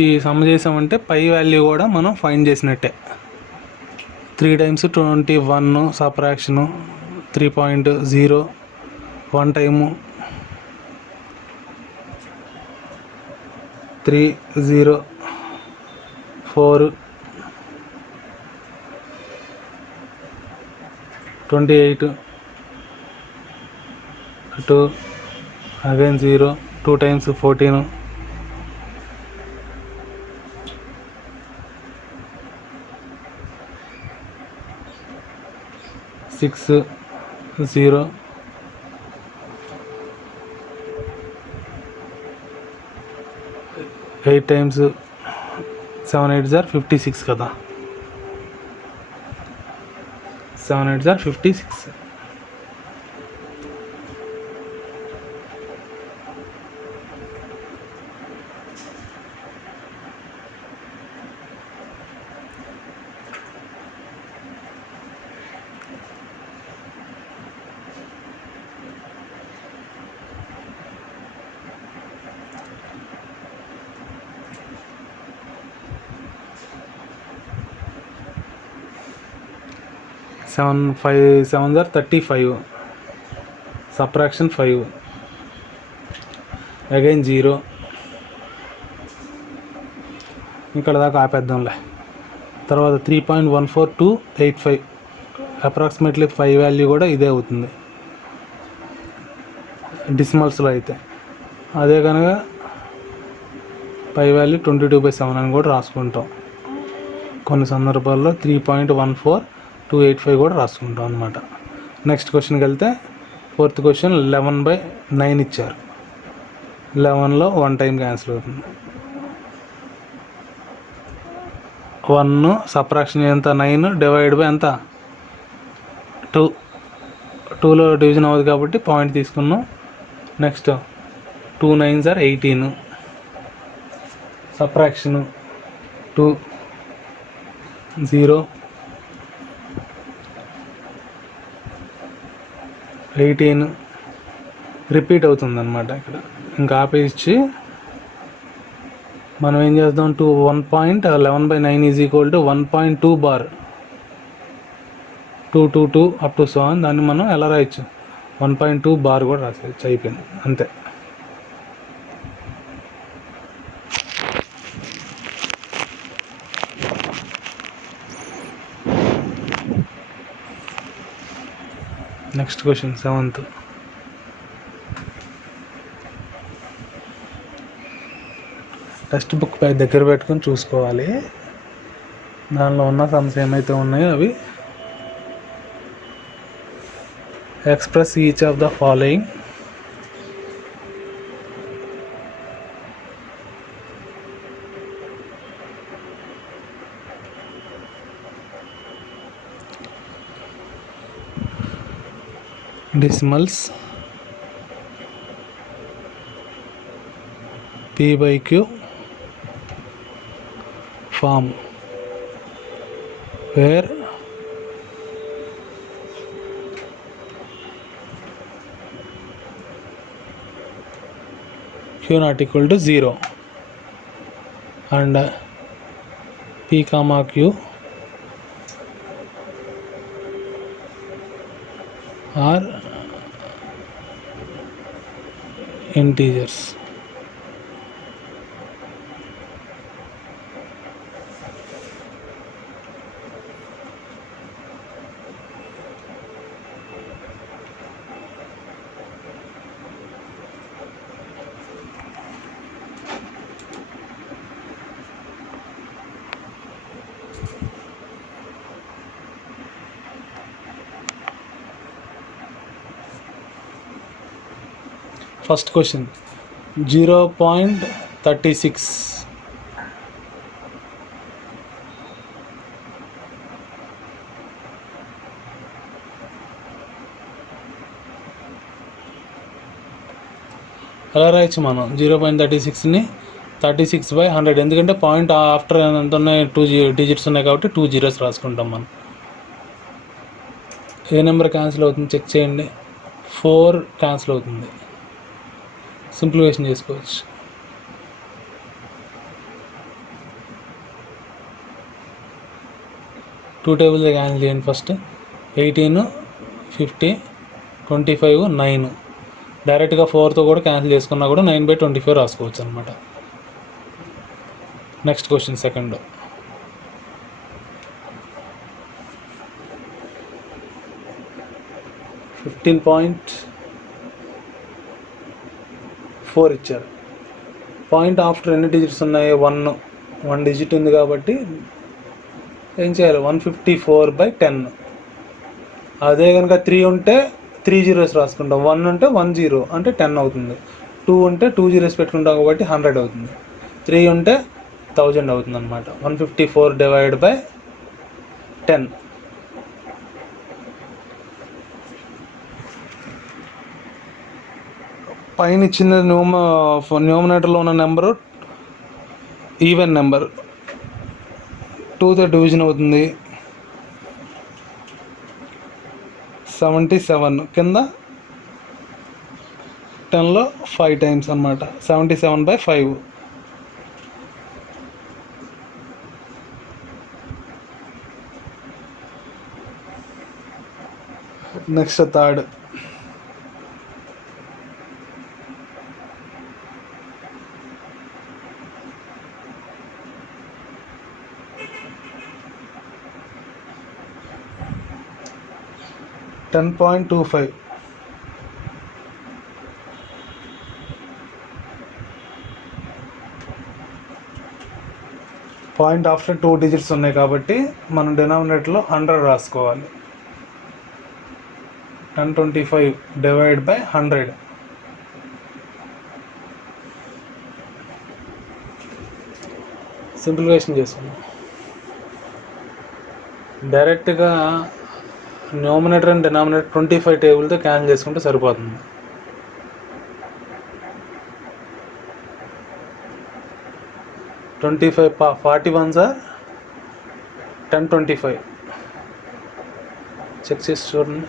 ఈ సమ్ చేసామంటే పై వాల్యూ కూడా మనం ఫైండ్ చేసినట్టే. 3 times 21 subtraction 3.0, 1 time 3, 0, 4, 28, 2 again 0, 2 times 14, 6, 0, 8 times 7 8 56 కదా. 7 8 56. 7 ఆర్ 35, సబ్ట్రాక్షన్ 5, అగైన్ 0. ఇక్కడ దాకా ఆపేద్దాంలే. తర్వాత 3.14285 అప్రాక్సిమేట్లీ 5 వాల్యూ కూడా ఇదే అవుతుంది డిసిమల్స్లో అయితే. అదే కనుక 5 వాల్యూ 22/7 అని కూడా రాసుకుంటాం. కొన్ని సందర్భాల్లో 3.14285 కూడా రాసుకుంటాం అనమాట. నెక్స్ట్ క్వశ్చన్కి వెళ్తే, ఫోర్త్ క్వశ్చన్ 11/9 ఇచ్చారు. 11లో 1 టైం క్యాన్సిల్ అవుతుంది. 1 సబ్ట్రాక్షన్ ఎంత 9 డివైడ్ బై ఎంత 2. 2లో డివిజన్ అవ్వదు కాబట్టి పాయింట్ తీసుకున్నాం. Next 2 9s are 18, subtraction 2 0 18 repeat అవుతుంది అనమాట. ఇక్కడ ఇంకా ఆపేసి మనం ఏం చేద్దాం, 1.11/9 is equal to 1.2 bar 222 up to 7. దాన్ని మనం ఎలా రాయొచ్చు, 1.2 బార్ కూడా రాసేయచ్చు. అయిపోయింది, అంతే. Next question 7th. Textbook పై దగ్గర పెట్టుకొని చూసుకోవాలి. దానిలో ఉన్న సమ్స్ ఏమైతే ఉన్నాయో అవి. Express each of the following. decimals p/q form where q not equal to 0 and p comma q are integers. First question 0.36. ఎలా రాయొచ్చు మనం 0.36ని 36/100, ఎందుకంటే పాయింట్ ఆఫ్టర్ ఎంత ఉన్నాయి, 2 డిజిట్స్ ఉన్నాయి కాబట్టి 2 జీరోస్ రాసుకుంటాం మనం. ఏ నెంబర్ క్యాన్సిల్ అవుతుంది చెక్ చేయండి. 4 క్యాన్సిల్ అవుతుంది. సింప్లిఫికేషన్ చేసుకోవచ్చు. 2 టేబుల్స్ క్యాన్సిల్ చేయండి. ఫస్ట్ 18, 50, 25, 9. డైరెక్ట్గా 4తో కూడా క్యాన్సిల్ చేసుకున్నా కూడా 9/24 రాసుకోవచ్చు అనమాట. Next question second. 15.4 ఇచ్చారు. పాయింట్ ఆఫ్టర్ ఎన్ని డిజిట్స్ ఉన్నాయి, 1 డిజిట్ ఉంది కాబట్టి ఏం చేయాలి, 154/10. అదే కనుక 3 ఉంటే 3 జీరోస్ రాసుకుంటాం. 1 ఉంటే 1 జీరో అంటే 10 అవుతుంది. 2 ఉంటే 2 జీరోస్ పెట్టుకుంటాం కాబట్టి 100 అవుతుంది. 3 ఉంటే 1000 అవుతుంది అనమాట. 154/10. పైన ఇచ్చిన న్యూమరేటర్లో ఉన్న నెంబరు ఈవెన్ నెంబర్, 2తో డివిజన్ అవుతుంది. 77 కింద 10లో 5 టైమ్స్ అనమాట. 77/5. Next third. $10.25. Point after 2 digits ఉన్నాయి కాబట్టి మనం డినామినేటర్లో 100 రాసుకోవాలి. 1025 డివైడ్ బై 100. సింప్లిఫికేషన్ చేసుకుందాం. డైరెక్ట్గా న్యూమరేటర్ అండ్ డినామినేటర్ 25 టేబుల్తో క్యాన్సిల్ చేసుకుంటే సరిపోతుంది. 25 41 సార్ 1025. చెక్ చేసి చూడండి.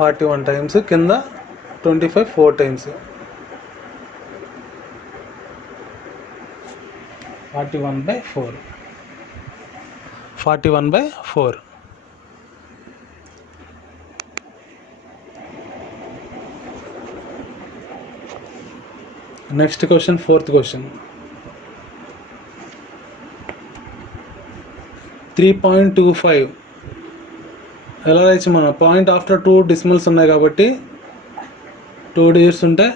$41 టైమ్స్ కింద 25 4 times 41/4. 41/4. Next question, fourth question. 3.25 ఎలా రాయచ్చు మనం? పాయింట్ ఆఫ్టర్ 2 డెసిమల్స్ ఉన్నాయి కాబట్టి 2 డిజిట్స్ ఉంటే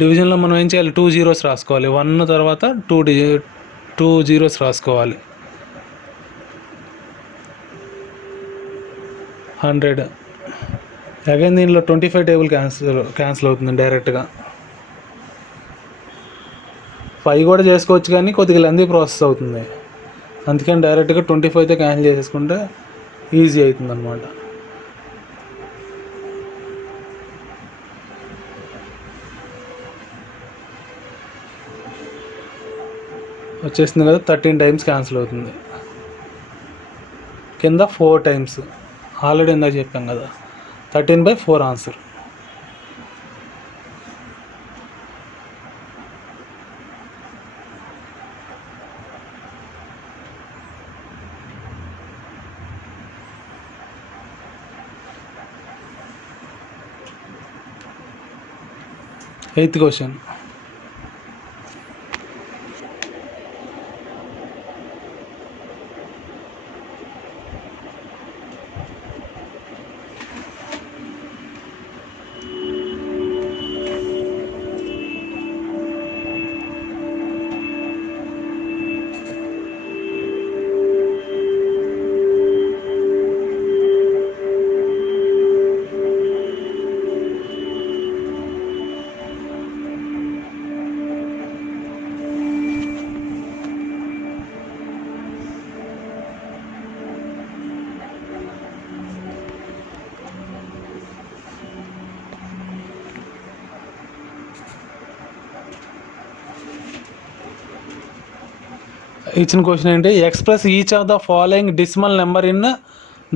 డివిజన్లో మనం ఏం చేయాలి? 2 జీరోస్ రాసుకోవాలి. 1 తర్వాత 2 జీరోస్ రాసుకోవాలి. 100. అగైన్ దీనిలో 25 టేబుల్ క్యాన్సిల్ అవుతుంది డైరెక్ట్గా. 5 కూడా చేసుకోవచ్చు కానీ కొద్దిగా లెంతీ ప్రాసెస్ అవుతుంది. అందుకని డైరెక్ట్గా 25తో క్యాన్సిల్ చేసేసుకుంటే ఈజీ అవుతుంది అన్నమాట. వచ్చేసింది కదా, 13 టైమ్స్ క్యాన్సిల్ అవుతుంది. కింద 4 టైమ్స్ ఆల్రెడీ ఇందాక చెప్పాం కదా. 13/4 ఆన్సర్. Eighth question. ఇచ్చిన క్వశ్చన్ ఏంటి? Express each of the following decimal number in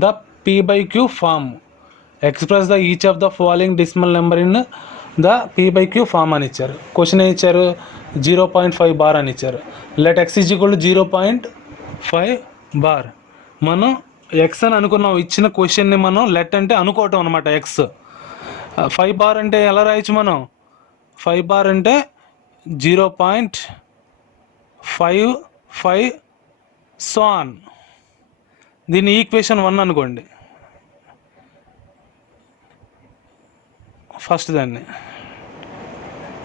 the P/Q form. Express the each of the following decimal number in the P/Q form అని ఇచ్చారు. Question ఏం ఇచ్చారు? 0.5 బార్ అని ఇచ్చారు. Let x = 0.5 bar. మనం X అని అనుకున్నాం. ఇచ్చిన క్వశ్చన్ని మనం లెట్ అంటే అనుకోవటం అనమాట. ఎక్స్ 5 బార్ అంటే ఎలా రాయొచ్చు మనం? 5 బార్ అంటే 0.55 సో ఆన్. దీన్ని ఈక్వేషన్ 1 అనుకోండి. ఫస్ట్ దాన్ని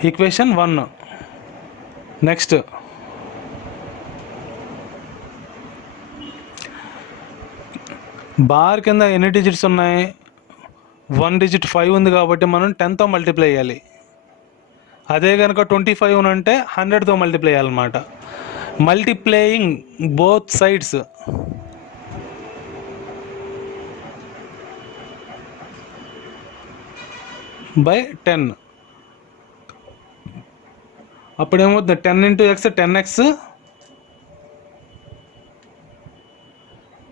ఈక్వేషన్ 1. నెక్స్ట్ బార్ కింద ఎన్ని డిజిట్స్ ఉన్నాయి? 1 డిజిట్ 5 ఉంది కాబట్టి మనం 10తో మల్టిప్లై చేయాలి. అదే కనుక 25 అంటే 100తో మల్టిప్లై చేయాలన్నమాట. Multiplying both sides by 10. అప్పుడేమవుతుంది? 10 × x 10x,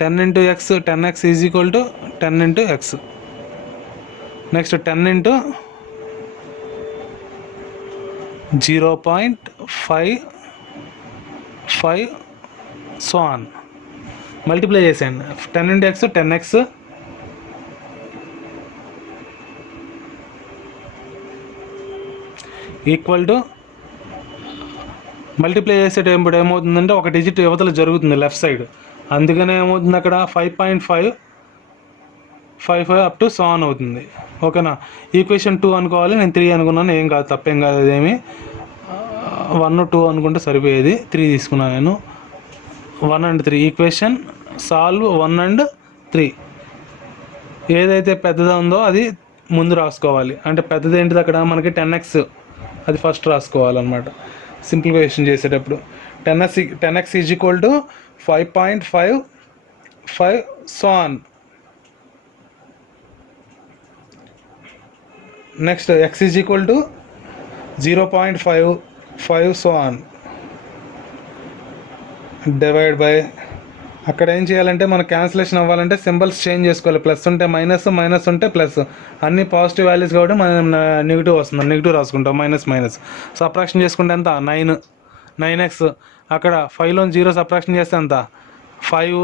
10 × x 10x is equal to 10 × x. Next 10 × 0.55 so on. Multiply చేసేయండి. 10 into x 10x equal to multiply చేసేటప్పుడు ఏమవుతుందంటే ఒక డిజిట్ యువతలు జరుగుతుంది లెఫ్ట్ సైడ్, అందుకనే ఏమవుతుంది అక్కడ 5.555 అప్ టు సో ఆన్ అవుతుంది. ఓకేనా. ఈక్వేషన్ 2 అనుకోవాలి, నేను 3 అనుకున్నాను, ఏం కాదు, తప్పేం కాదు, అదేమి 1 2 అనుకుంటే సరిపోయేది, 3 తీసుకున్నాను నేను. 1 and 3 ఈక్వేషన్ సాల్వ్ 1 and 3. ఏదైతే పెద్దదా ఉందో అది ముందు రాసుకోవాలి, అంటే పెద్దది ఏంటిది అక్కడ మనకి 10x, అది ఫస్ట్ రాసుకోవాలన్నమాట సింప్లిఫికేషన్ చేసేటప్పుడు. 10x is equal to 5.55 so on. Next x is equal to 0.55 so on divide by, అక్కడ ఏం చేయాలంటే మనకు క్యాన్సిలేషన్ అవ్వాలంటే సింబల్స్ చేంజ్ చేసుకోవాలి. ప్లస్ ఉంటే మైనస్, మైనస్ ఉంటే ప్లస్, అన్ని పాజిటివ్ వాల్యూస్ కాబట్టి మనం నెగిటివ్ వస్తుంది, నెగిటివ్ రాసుకుంటాం, మైనస్. సబ్ట్రాక్షన్ చేసుకుంటే ఎంత 9x, అక్కడ 5లో 0 సబ్ట్రాక్షన్ చేస్తే ఎంత 5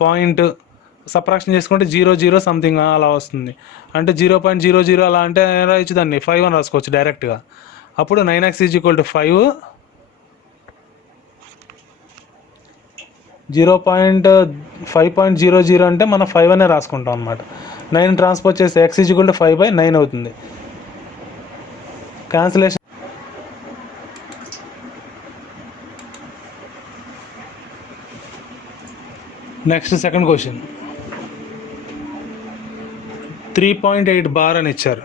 పాయింట్, సబ్ట్రాక్షన్ చేసుకుంటే 0 సంథింగ్ అలా వస్తుంది, అంటే 0.00 అలా అంటే రాయొచ్చు, దాన్ని 5 అని రాసుకోవచ్చు డైరెక్ట్గా. అప్పుడు 9x ఈజ్ ఈక్వల్ టు 5, 0.5.00 అంటే మనం 5 అనే రాసుకుంటాం అనమాట. 9 ట్రాన్స్పోజ్ చేస్తే x ఈజ్ ఈక్వల్ టు 5/9 అవుతుంది. Cancellation next second question 3.8 bar అని ఇచ్చారు.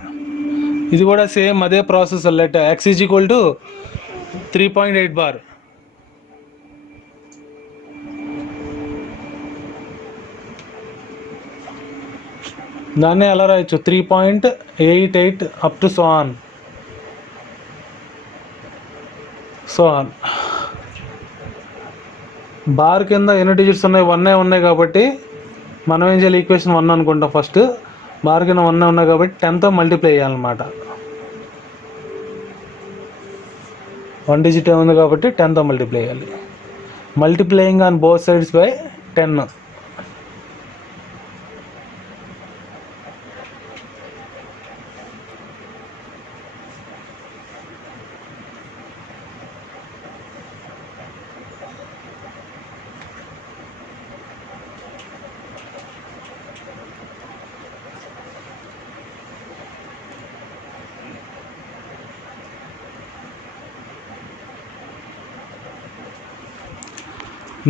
ఇది కూడా సేమ్ అదే process. Let x is equal to 3.8 bar. దాన్ని ఎలా రాయొచ్చు, 3.88 up to so on. Bar కింద ఎన్ని డిజిట్స్ ఉన్నాయి, 1 ఉన్నాయి కాబట్టి మనం ఏం చేయాలి, ఈక్వేషన్ 1 అనుకుంటాం ఫస్ట్. బార్ కింద 1 ఉన్నాయి కాబట్టి 10తో మల్టిప్లై చేయాలన్నమాట. 1 డిజిట్ ఉంది కాబట్టి 10తో మల్టిప్లై చేయాలి. Multiplying on both sides by 10.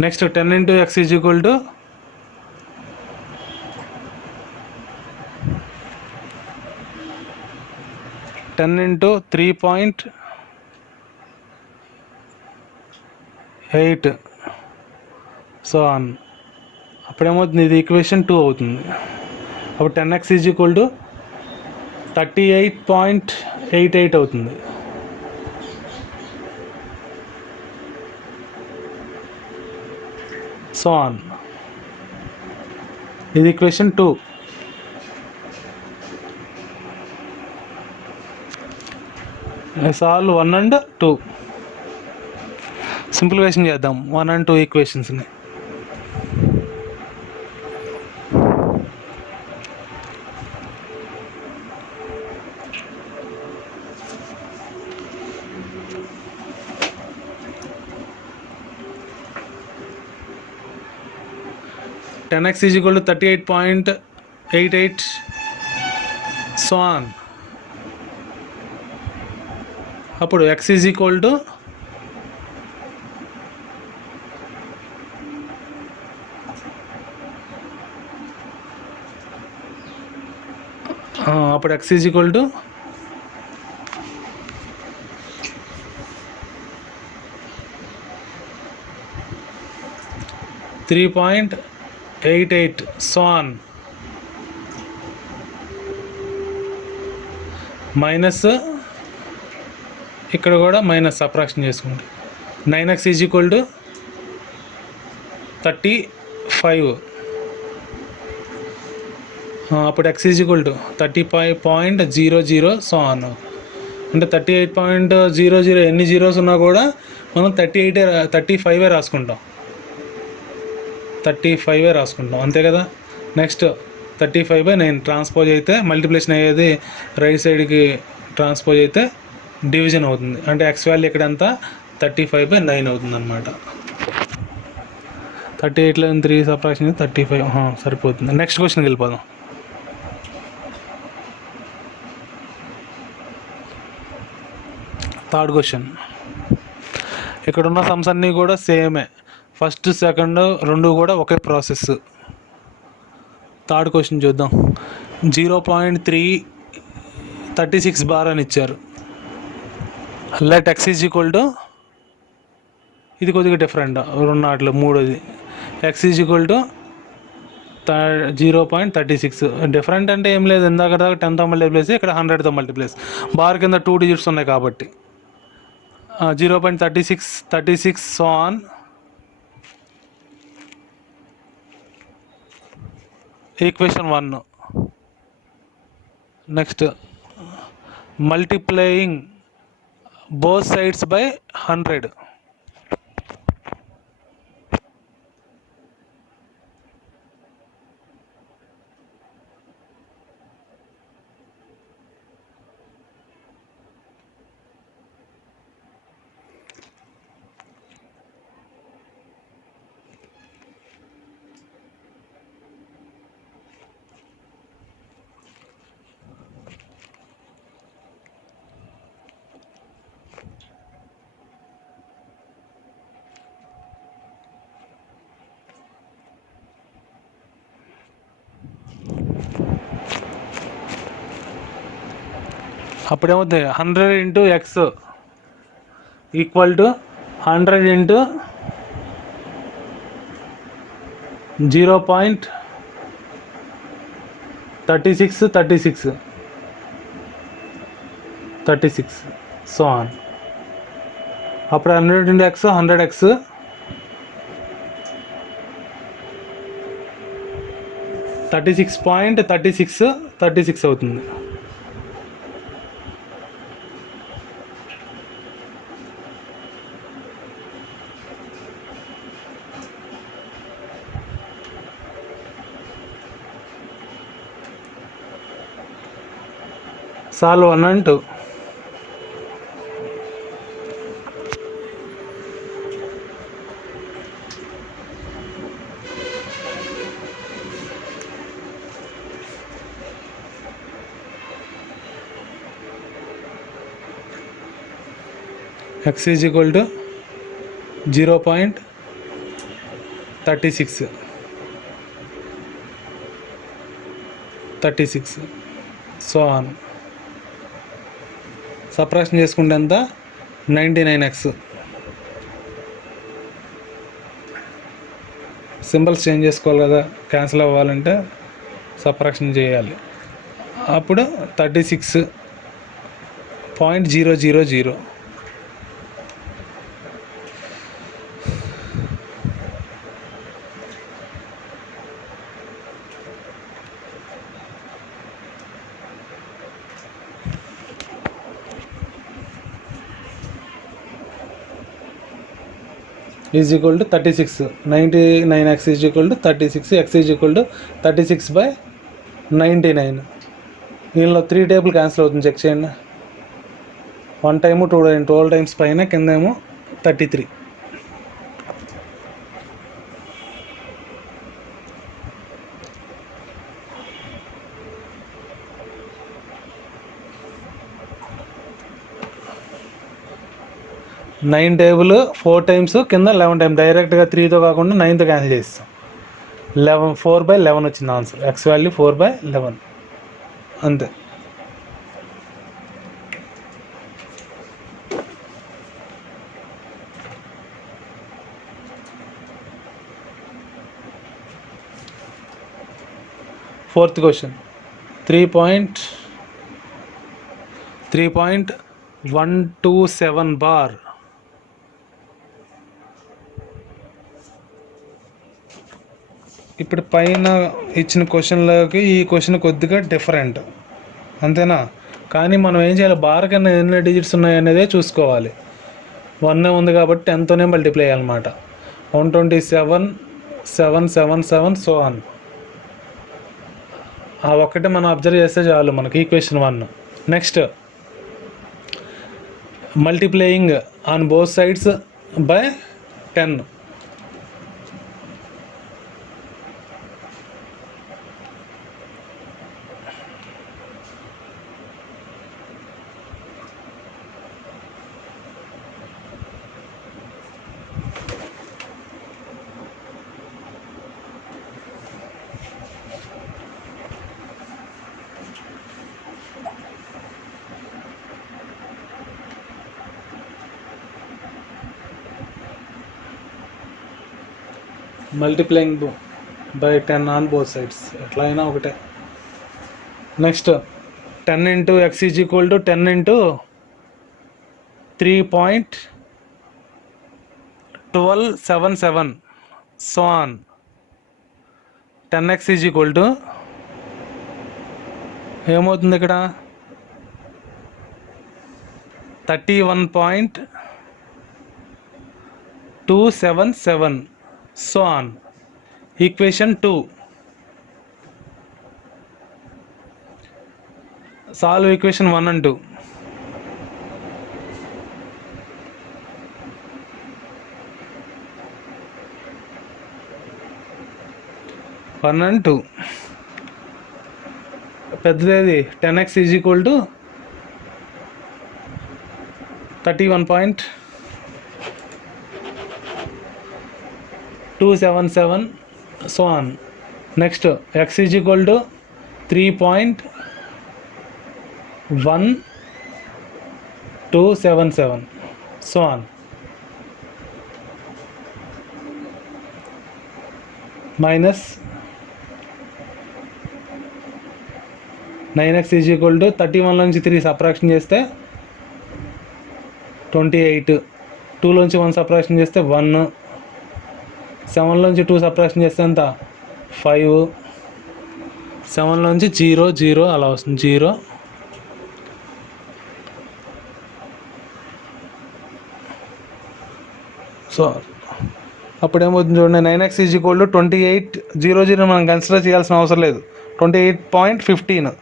Next 10 into x is equal to 10 into 3.8 so on. అప్పుడేమవుతుంది, ఇది ఈక్వేషన్ 2 అవుతుంది. అప్పుడు 10x ఈజ్ ఈక్వల్ టు 38.88 అవుతుంది. So on. ఇది ఈక్వేషన్ 2. Solve 1 and 2. సింప్లిఫికేషన్ చేద్దాం 1 and 2 ఈక్వేషన్స్ని. Ten X is equal to 38.88 so on. అప్పుడు x is equal to అప్పుడు x is equal to 3.88 so on. Minus ఇక్కడ కూడా మైనస్ సబ్ట్రాక్షన్ చేసుకోండి. 9x is equal to 35. అప్పుడు x is equal to 35.00 so on. అంటే 38.00 ఎన్ని zeros ఉన్నా కూడా మనం 35 రాసుకుంటాం. 35 రాసుకుంటాం అంతే కదా. నెక్స్ట్ 35/9 ట్రాన్స్పోజ్ అయితే మల్టిప్లికేషన్ అయ్యేది రైట్ సైడ్కి ట్రాన్స్పోజ్ అయితే డివిజన్ అవుతుంది. అంటే ఎక్స్ వాల్యూ ఇక్కడ ఎంత 35/9 అవుతుంది అనమాట. 38లో 3 సబ్ట్రాక్షన్ 35 సరిపోతుంది. నెక్స్ట్ క్వశ్చన్కి వెళ్ళిపోదాం. Third question. ఇక్కడున్న సమ్స్ అన్నీ కూడా సేమే, ఫస్ట్ సెకండ్ రెండు కూడా ఒకే ప్రాసెస్. థర్డ్ క్వశ్చన్ చూద్దాం. 0.336 బార్ అని ఇచ్చారు. Let X is equal to, ఇది కొద్దిగా డిఫరెంట్ రెండు నాట్లు మూడోది, X is equal to 0.36. Different అంటే ఏం లేదు, ఇందాక 10తో మల్టిప్లేస్, ఇక్కడ 100తో మల్టిప్లేస్. బార్ కింద 2 డిజిట్స్ ఉన్నాయి కాబట్టి 0.36 so on. Equation 1. Next multiplying both sides by 100. అప్పుడేమవుతుంది, 100 into X equal to 100 into 0.36 so on. అప్పుడు 100 ఇంటూ ఎక్స్ 100x 36.36 అవుతుంది. Solve 1 and 2. x is equal to 0.36 so on. Subtraction చేసుకుంటే ఎంత 99x. సింబల్స్ చేంజ్ చేసుకోవాలి కదా, cancel అవ్వాలంటే subtraction చేయాలి. అప్పుడు 36.000. Is equal to 36. 99x is equal to 36. x is equal to 36/99. దీనిలో 3 టేబుల్ క్యాన్సిల్ అవుతుంది, చెక్ చేయండి. 1 టైము 12 టైమ్స్ పైన, కింద ఏమో 33. నైన్ టేబుల్ 4 టైమ్స్, కింద 11 టైమ్స్. డైరెక్ట్గా 3తో కాకుండా 9తో క్యాన్సిల్ చేస్తాం. 4/11 వచ్చింది ఆన్సర్. ఎక్స్ వాల్యూ 4/11 అంతే. Fourth question. 3.127 బార్. ఇప్పుడు పైన ఇచ్చిన క్వశ్చన్లోకి ఈ క్వశ్చన్ కొద్దిగా డిఫరెంట్, అంతేనా. కానీ మనం ఏం చేయాలి, బార్ కన్నా ఎన్ని డిజిట్స్ ఉన్నాయి అనేదే చూసుకోవాలి. 1 ఉంది కాబట్టి 10తోనే మల్టిప్లై అయ్యాలన్నమాట. 127 777 so on. ఆ ఒక్కటే మనం అబ్జర్వ్ చేస్తే చాలు మనకి equation 1. Next multiplying on both sides by 10. Multiplying by 10 on both sides, ఎట్లా అయినా ఒకటే. Next 10 into X is equal to 10 into 3.1277 so on. 10x is equal to ఏమవుతుంది ఇక్కడ 31.277 so on. Equation 2. Solve equation 1 and 2. పెద్దదేది 10x is equal to 31.277 so on. Next x is equal to 3.1277 so on. Minus 9x is equal to 31 నుంచి 3 subtraction చేస్తే 28. 2 నుంచి 1 subtraction చేస్తే 1. 7 నుంచి 2 subtraction చేస్తే ఎంత 5. 7 నుంచి 0 0 అలా వస్తుంది 0. సో అప్పుడు ఏమవుతుంది చూడండి, 9x ఈజ్ ఈక్వల్ టు 28. 0 0 మనం కన్సిడర్ చేయాల్సిన అవసరం లేదు. 28.15.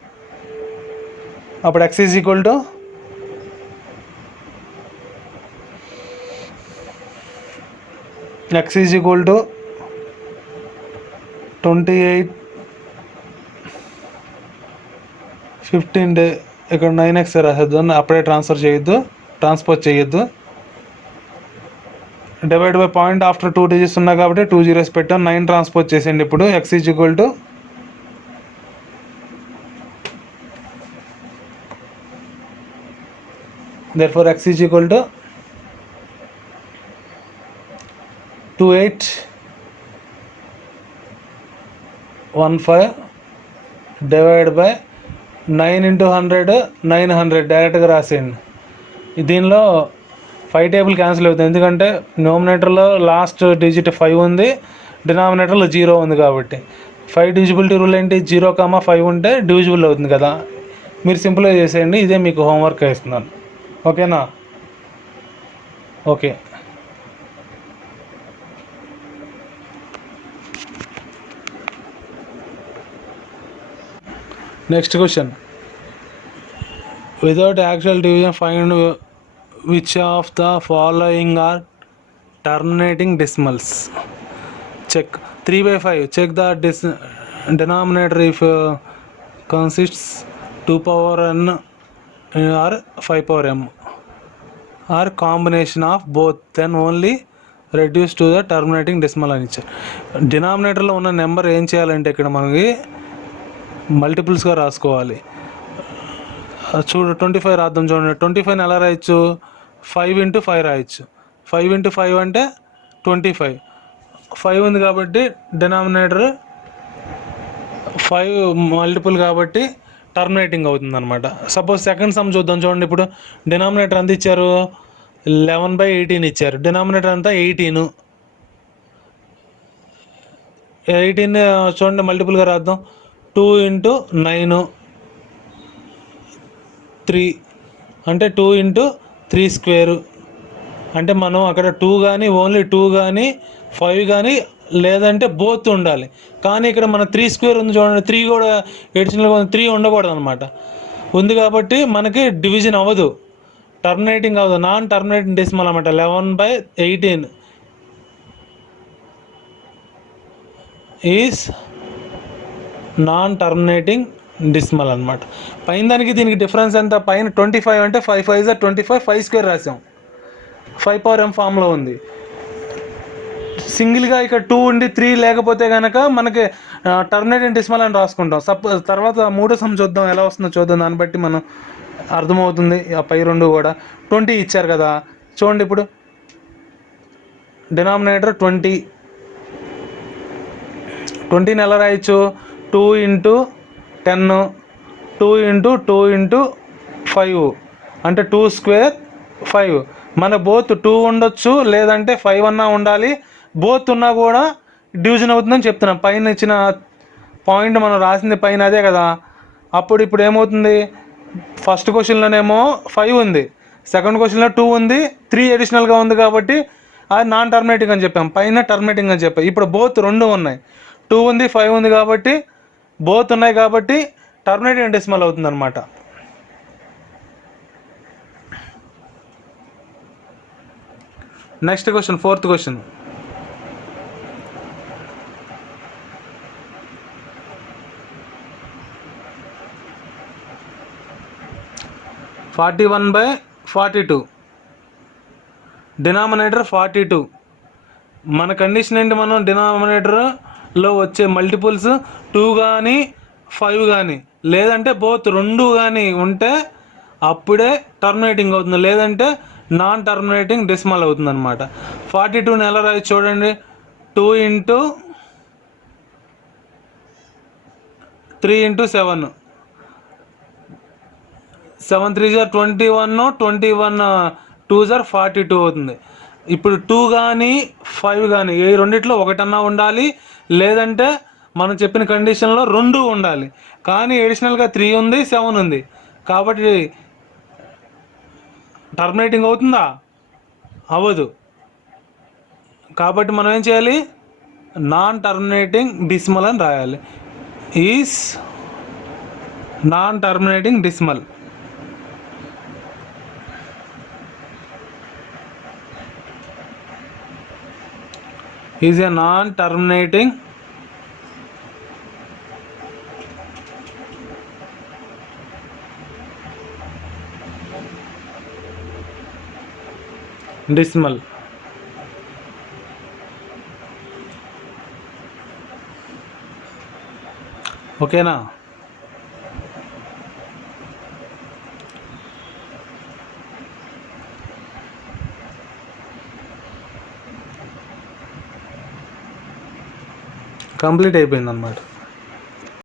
అప్పుడు x is equal to x is equal to 28.15. ఇక్కడ 9x రాసేద్దాం, అప్పుడే ట్రాన్స్పోజ్ చేయొద్దు. Divide by point after 2 digits ఉన్నాయి కాబట్టి 2 zeros పెట్టాం. 9 ట్రాన్స్పోజ్ చేసేయండి. ఇప్పుడు x is equal to therefore x is equal to 2815 divide by 9 into 100 900 డైరెక్ట్గా రాసేయండి. దీనిలో 5 టేబుల్ క్యాన్సిల్ అవుతుంది, ఎందుకంటే న్యూమినేటర్లో లాస్ట్ డిజిట్ 5 ఉంది, డినామినేటర్లో 0 ఉంది కాబట్టి. 5 డివిజిబిలిటీ రూల్ ఏంటి, 0,5 ఉంటే డివిజిబుల్ అవుతుంది కదా. మీరు సింపుల్గా చేసేయండి. ఇదే మీకు హోంవర్క్ ఇస్తున్నాను, ఓకేనా? Okay. Next question, without actual division find which of the following are terminating decimals. Check 3/5. Check the denominator if consists 2 power n or 5 power m or combination of both, then only reduce to the terminating decimal అని ఇచ్చారు. డినామినేటర్లో ఉన్న number ఏం చేయాలంటే ఇక్కడ మనకి మల్టిపుల్స్గా రాసుకోవాలి. చూడు 25 రాద్దాం. చూడండి 25 ఎలా రాయొచ్చు, 5 into 5 రాయొచ్చు. 5 into 5 అంటే 25. 5 ఉంది కాబట్టి డినామినేటర్ 5 మల్టిపుల్ కాబట్టి టర్మినేటింగ్ అవుతుంది అనమాట. సపోజ్ సెకండ్ సమ్ చూద్దాం. చూడండి ఇప్పుడు డినామినేటర్ ఎంత ఇచ్చారు, 11/18 ఇచ్చారు. డినామినేటర్ అంతా 18. చూడండి మల్టిపుల్గా రాద్దాం. 2 into 9 3 అంటే 2 × 3². అంటే మనం అక్కడ 2 కానీ ఓన్లీ 2 కానీ 5 కానీ లేదంటే బోత్ ఉండాలి. కానీ ఇక్కడ మన 3² ఉంది చూడండి, 3 కూడా ఎడిషనల్గా 3 ఉండకూడదు అనమాట. ఉంది కాబట్టి మనకి డివిజన్ అవ్వదు, టర్మినేటింగ్ అవ్వదు, నాన్ టర్మినేటింగ్ డెసిమల్ అనమాట. 11/18 ఈజ్ నాన్ టర్మినేటింగ్ డెసిమల్ అనమాట. పైన దానికి దీనికి డిఫరెన్స్ ఎంత? పైన 25 అంటే 5 5 25, 5² రాసాం, 5 పవర్ m ఫామ్లో ఉంది. సింగిల్గా ఇక్కడ 2 ఉండి 3 లేకపోతే కనుక మనకి టర్మినేటింగ్ డెసిమల్ అని రాసుకుంటాం. తర్వాత మూడో సమ్ చూద్దాం, ఎలా వస్తుందో చూద్దాం, దాన్ని బట్టి మనం అర్థమవుతుంది. ఆ పై రెండు కూడా 20 ఇచ్చారు కదా, చూడండి ఇప్పుడు డినామినేటర్ 20ని ఎలా రాయొచ్చు? 2 × 10, 2 × 2 × 5 అంటే 2² 5. మన బోత్ 2 ఉండొచ్చు లేదంటే 5 అన్నా ఉండాలి, బోత్ ఉన్నా కూడా డివిజన్ అవుతుందని చెప్తున్నాం. పైన ఇచ్చిన పాయింట్ మనం రాసింది పైన అదే కదా. అప్పుడు ఇప్పుడు ఏమవుతుంది? ఫస్ట్ క్వశ్చన్లోనేమో 5 ఉంది, సెకండ్ క్వశ్చన్లో 2 ఉంది, 3 అడిషనల్గా ఉంది కాబట్టి అది నాన్ టర్మినేటింగ్ అని చెప్పాం, పైన టర్మినేటింగ్ అని చెప్పాం. ఇప్పుడు బోత్ 2 ఉన్నాయి, 2 ఉంది 5 ఉంది కాబట్టి బోత్ ఉన్నాయి కాబట్టి టర్మినేటింగ్ డెసిమల్ అవుతుంది అనమాట. Next question, fourth question. (41/42) denominator 42. మన కండిషన్ ఏంటి? మనం డినామినేటర్లో వచ్చే మల్టిపుల్స్ 2 కానీ 5 కానీ లేదంటే బోత్ 2 కానీ ఉంటే అప్పుడే టర్మినేటింగ్ అవుతుంది, లేదంటే నాన్ టర్మినేటింగ్ డెసిమల్ అవుతుంది అనమాట. 42ని ఎలా రాయి చూడండి, 2 × 3 × 7, 7 3 21, 21 2 42 అవుతుంది. ఇప్పుడు 2 కానీ 5 కానీ ఏ రెండిట్లో ఒకటన్నా ఉండాలి, లేదంటే మనం చెప్పిన కండిషన్లో 2 ఉండాలి. కానీ ఎడిషనల్గా 3 ఉంది, 7 ఉంది కాబట్టి టర్మినేటింగ్ అవుతుందా? అవ్వదు. కాబట్టి మనం ఏం చేయాలి? నాన్ టర్మినేటింగ్ డెసిమల్ అని రాయాలి. Is non terminating decimal. Is a non terminating decimal. ఓకేనా? కంప్లీట్ అయిపోయింది అన్నమాట.